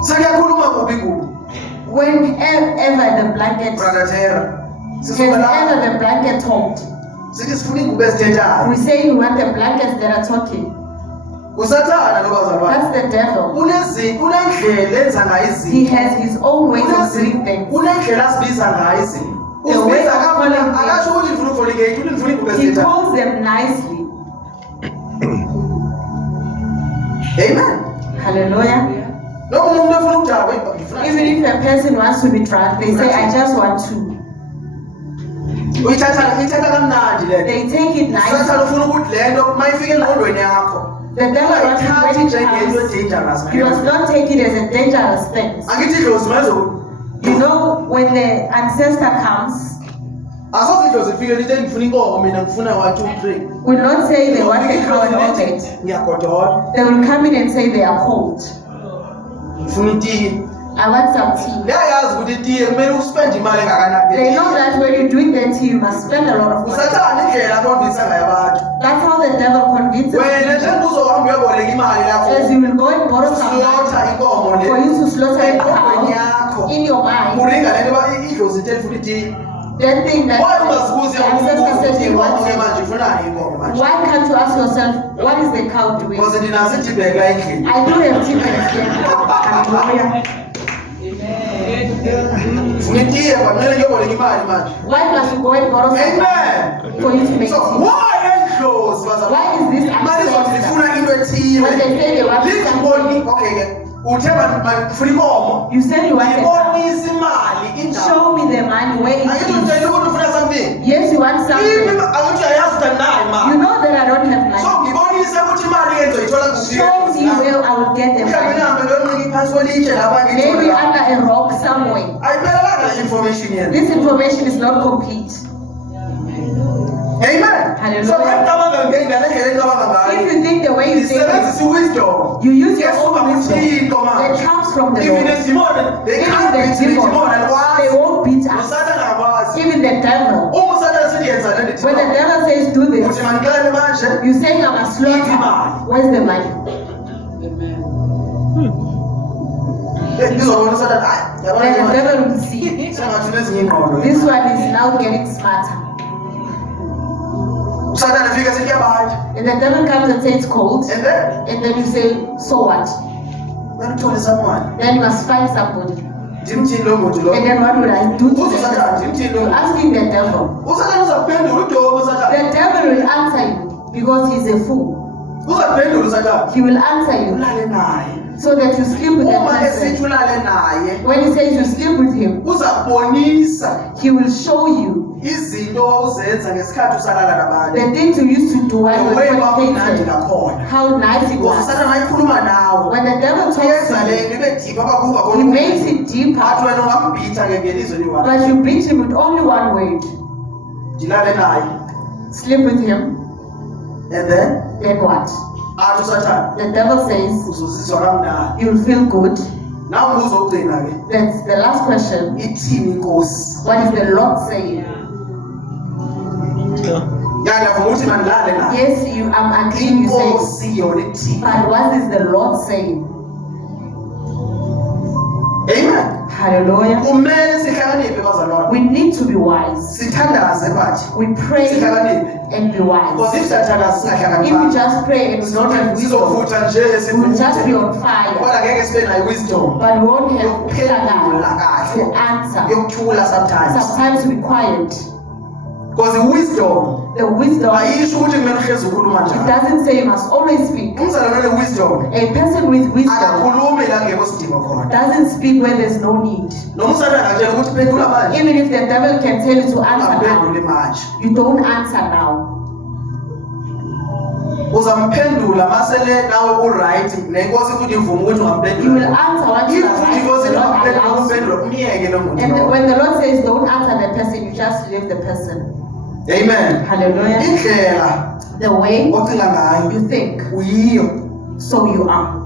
Sekuyakhuluma kuphi kubo? Whenever the blanket, Brother Tera. Sisuka la. whenever the blanket talked, Sithi sifuna ingubo ezithethayo. we say we want the blankets that are talking. Kusathana lo bazalwane. That's the devil. Unendlela enza ngayo He izinto. has his own ways of doing things. Unendlela asibiza ngayo izinto. The way Usibiza of kamnandi, calling akasho ukuthi ndifuna ukufornicate, uthi ndifuna them, he ikubesitha. calls them nicely. Amen. Hallelujah. Noma umuntu efuna ukujaba, ngifuna. Even if a person wants to be drunk, they say, I just want to. Uyithatha kamnandi le. They take it nicely. Usathana ufuna ukuthi le nto mayifike engqondweni yakho. The devil wants to when it comes, you must not take it as a dangerous thing. Angithi idlozi mayizo. You know, when the ancestor comes, Asothi idlozi ifike lithi ngifuna inkomo mina ngifuna 1 2 3. will not say they want the cow and not it. Ngiyagodola. They will come in and say they are cold. Ngifuna itiye. I want some tea. Yayazi ukuthi itiye kumele uspend imali engakanani. They know that when you're doing that tea, you must spend a lot of money. Usathana indlela akhombisa ngayo abantu. That's how the devil convinces Wena you. njengoba uzohamba uyoboleka imali lapho. As you will go and borrow some Slaughter money inkomo le. for you to slaughter a Engqondweni cow yakho. in your mind, Kuringa le nto idlozi ithela futhi itiye. that thing that Why the ungazibuzi ancestor said they inkomo ke wanted. manje ifunani inkomo manje? Why can't you ask yourself, what is the cow doing? Because ndinazo idibheki la endlini. I do have chickens here. Hallelujah. Funa itiye kwamele ngiyoboleka imali manje. Why must you go and borrow some Amen. money for you to make So tea? why endlozi bazalwane? Why is this Imali izothi ancestor? ifuna into ethile. When they say they want Lithi something, mboni, okay ke. Uthe ngifuna inkomo. you said you want the cow. Ngibonisa imali indawo. Show me the money where it Angithi is. utshela ukuthi ufuna something. Yes, you want Ipi something. angithi uyayazi ukuthi anginayo You imali. know that I don't have So money. ngibonise ukuthi imali engizoyithola kuphi. Show me where I will get the Mhlawumbe money. ngihambe ngiyonqika iphassport litshe lapha Maybe ngiyithola. under a rock somewhere. Ayiphelelanga information yena. This information is not complete. Amen. Hallelujah. So ngicabanga ngengane ngendlela engicabanga ngayo. If you think the way you think, Isebenzisa wisdom. you use your Yesuka own wisdom kuThixo manje. that comes from the Even Lord. the demon, they Even can't the beat the demon, demon and they what? won't beat us. Usathana akwazi. Even the devil. Uma usathana sithi yenza le nto. When the devil says do Uthi this, mandixelele manje. you saying I'm a slaughter. Where's the money? Amen. Ngizobona usathana hayi Then the yabona devil will see. sengathi nezinye ingqondo. This one is now getting smarter. Usathana fika sithi yabanje. And the devil comes and says it's cold. And then And then you say, so what? ngithole someone. Then you must find somebody. Ndimthini lo muntu lo. And then what will I do to Uthi the usathana devil? ndimthini You're lo. asking the devil. Usathana uzakuphendula udobo usathana. The devil will answer you because he's a fool. Uzakuphendula usathana. He will answer you Ulale naye. so that you sleep with the Uma esithi person. ulale naye. When he says you sleep with him, Uzakubonisa he will show you izinto owuzenza ngesikhathi usalala nabantu. the things you used to do when you were Way kwakumnandi fornicating. ngakhona. How nice it Ngoba was. usathana ayikhuluma nawe. When the devil talks Uyenza to le you, nto ibe deep abakungaboni. he makes it Athi deeper. wena ungambhitha ngelizwe liwa. But you beat him with only one word. Ndilale naye. Sleep with him. And then Then what? athi usathana The devil says uzozizwa kamnandi. you'll feel good. Nawe umbuzo wokugcina ke. That's the last question. Ithini inkosi? What is the Lord saying? Ngiyavuma ukuthi mandilale naye. Yes, I'm agreeing you say, Inkosi yona ithini? but what is the Lord saying? Amen. Hallelujah. Kumele sihlakaniphe bazalwane. We need to be wise. Sithandaze bathi. We pray Sihlakaniphe. and be Because wise. if siyathandaza If we singahlakanipha. just pray and not have wisdom, Sizovutha nje we will just be sivuthe. on fire, Kodwa ngeke sibe nayo wisdom. but we won't have Yokuphendula hlakala to kahle. answer. Yokuthula sometimes. Sometimes be quiet. Because wisdom The wisdom, ayisho ukuthi kumele uhlezi ukhuluma it njalo. doesn't say you must always speak. Umzalwane one-wisdom A person with wisdom akakhulumi la ngekho sidingo khona. doesn't speak where there's no need. Noma usathana angakutshela ukuthi phendula manje. Even if the devil can tell you to answer Ungaphenduli now, manje. you don't answer now. Uzamphendula masele nawe uright nenkosi futhi ivuma ukuthi You will ungamphendula. answer what you If are futhi right. inkosi The Lord ingamphendula allows you. umphendula umyeke lo muntu And lowo. when the Lord says don't answer the person, you just leave the person. Amen. Hallelujah. Indlela The way ocinga ngayo you think, uyiyo. so you are.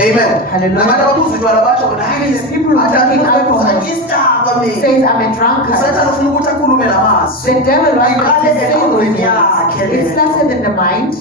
Amen. Hallelujah. Nabantu ababuza utshwala basho bona Even people who drinking alcohol isitaba mina. says I'm a drunkard. Usathana ufuna ukuthi akhulume lamazwi. The devil wants us to Iqale say those engqondweni words. yakhe le. It started in the mind.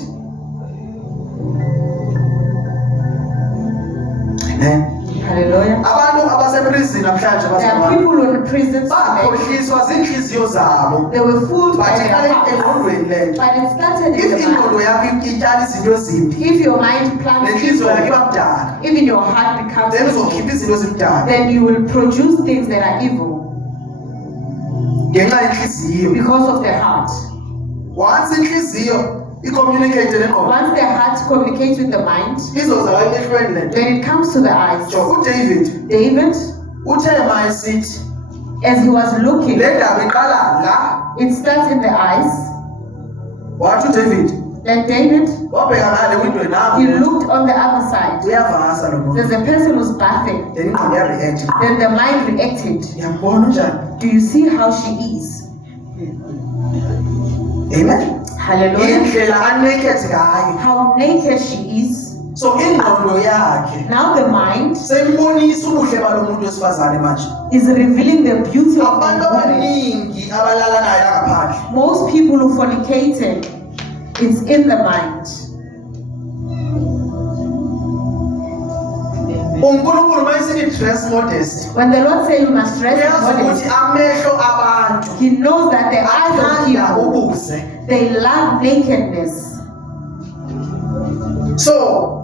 Amen. Hallelujah. Abantu abaseprison namhlanje There are bazalwane people in prisons today. bakhohliswa zinhliziyo zabo. They were fooled by But their hearts. engqondweni lento. But it started If in the ingqondo mind. yakho ityala izinto ezimbi, If your mind plants nenhliziyo yakho evil, iba mdaka, even your heart becomes then evil, uzokhipha izinto ezimdaka then you will produce things that are evil ngenxa yenhliziyo. because of the heart. Once inhliziyo i-communicate nengqondo, Once the heart communicates with the mind, izoza emehlweni lento. when it comes to the eyes, Jo, uDavid David, uthe mayesithi as he was looking, le ndaba iqala la, it starts in the eyes. wathi uDavid Then David, wabheka ngale windweni he nami looked on the other side. uyavasa lo muntu. There's a person who's bathing. Then ingqondo ya-react. Then the mind reacted. Ngiyambona unjani? Do you see how she is? Amen. Hallelujah. Indlela a-naked ngayo. How naked she is. So ingqondo yakhe Now the mind sembonisa ubuhle balo muntu wesifazane manje. is revealing the beauty of Abantu the woman. abaningi abalala naye la ngaphandle Most people who fornicated, it's in the mind. uNkulunkulu mayesithi dress modest, When the Lord says you must dress in uyazi ukuthi modesty, amehlo abantu He knows that the eyes of athanda people, ubuze. they love nakedness. So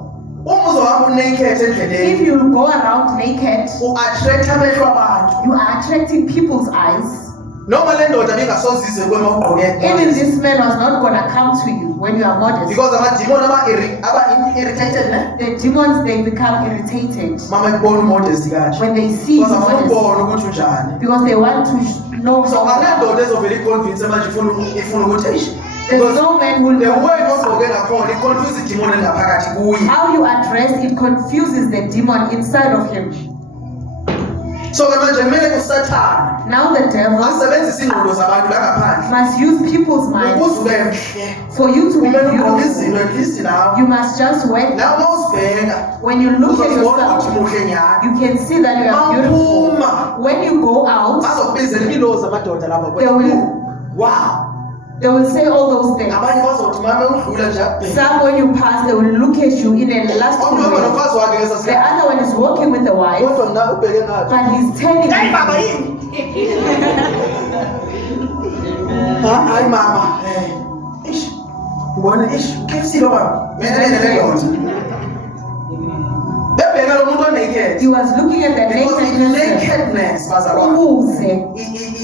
uma uzohamba naked If endleleni you go around naked, u-attract amehlo abantu. you are attracting people's eyes. Noma le ndoda bengasozize kwema ugqoke Even this man was not gonna come to you when you are modest. because amadimoni aba-irritated ne The demons, they become irritated mama ekubona umodest kanje when they see you because afuna modest, ukubona ukuthi unjani. because they want to know So how. akandoda ezovele iconvince manje ifuna ukuthi eish, There's because no man who the will. way ogqoke ngakhona iconfuse idimoni engaphakathi kuye. How you address it confuses the demon inside of him. So ke manje kumele usathane Now the devil asebenzise ingqondo zabantu la ngaphandle must use people's minds ukuze ube mhle. for you to be Kumele ugqoke beautiful. izinto at least nawe. You must just wear. Nawe uma uzibheka When you look at uzozibona ukuthi yourself, muhle nyani. you can see that you are beautiful. Mawuphuma When you go out, bazokubizela imilozi amadoda lapha. they will Wow. they will say all those things. Abanye bazothi mama udlula nje abheke. Some when you pass, they will look at you in a lustful Omnye way. nomfazi wakhe The ngesasikhathi. other one is walking with the wife, Kodwa mina ubheke ngathi. but he's turning. Hey baba yini? Hayi mama. Ish. Ngibona ish. KFC lo baba. Mina le ndoda. Bebheka lo muntu onaked. He was looking at the Because nakedness. nakedness bazalwane. Ukuze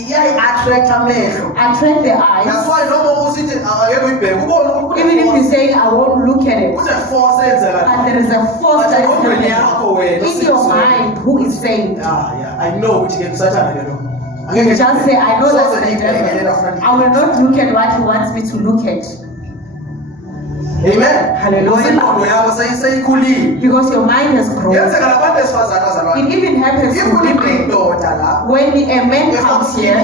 Iyayi-attract amehlo. attract the eyes. That's why noma usithi akeke uyibheke ubone Even if you say I won't look at it, kune-force eyenzeka. but there is a force But that is engqondweni yakho wena happening in your mind who is saying. Yeah, I know ukuthi ke kusathana ke lo. You just say, I know So that's then the you can get it off devil. and- I will not look at what he wants me to look at. Amen. Hallelujah. Because ingqondo yakho seyikhulile. Because your mind has grown. Yenzeka labantu besifazane It bazalwane. even happens If to ulibheka women. indoda la, When a man comes here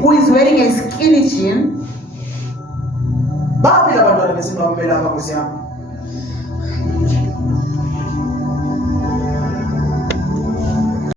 who is wearing a skinny jean, baphila abantwana besimba kumele apha Nkosi yami.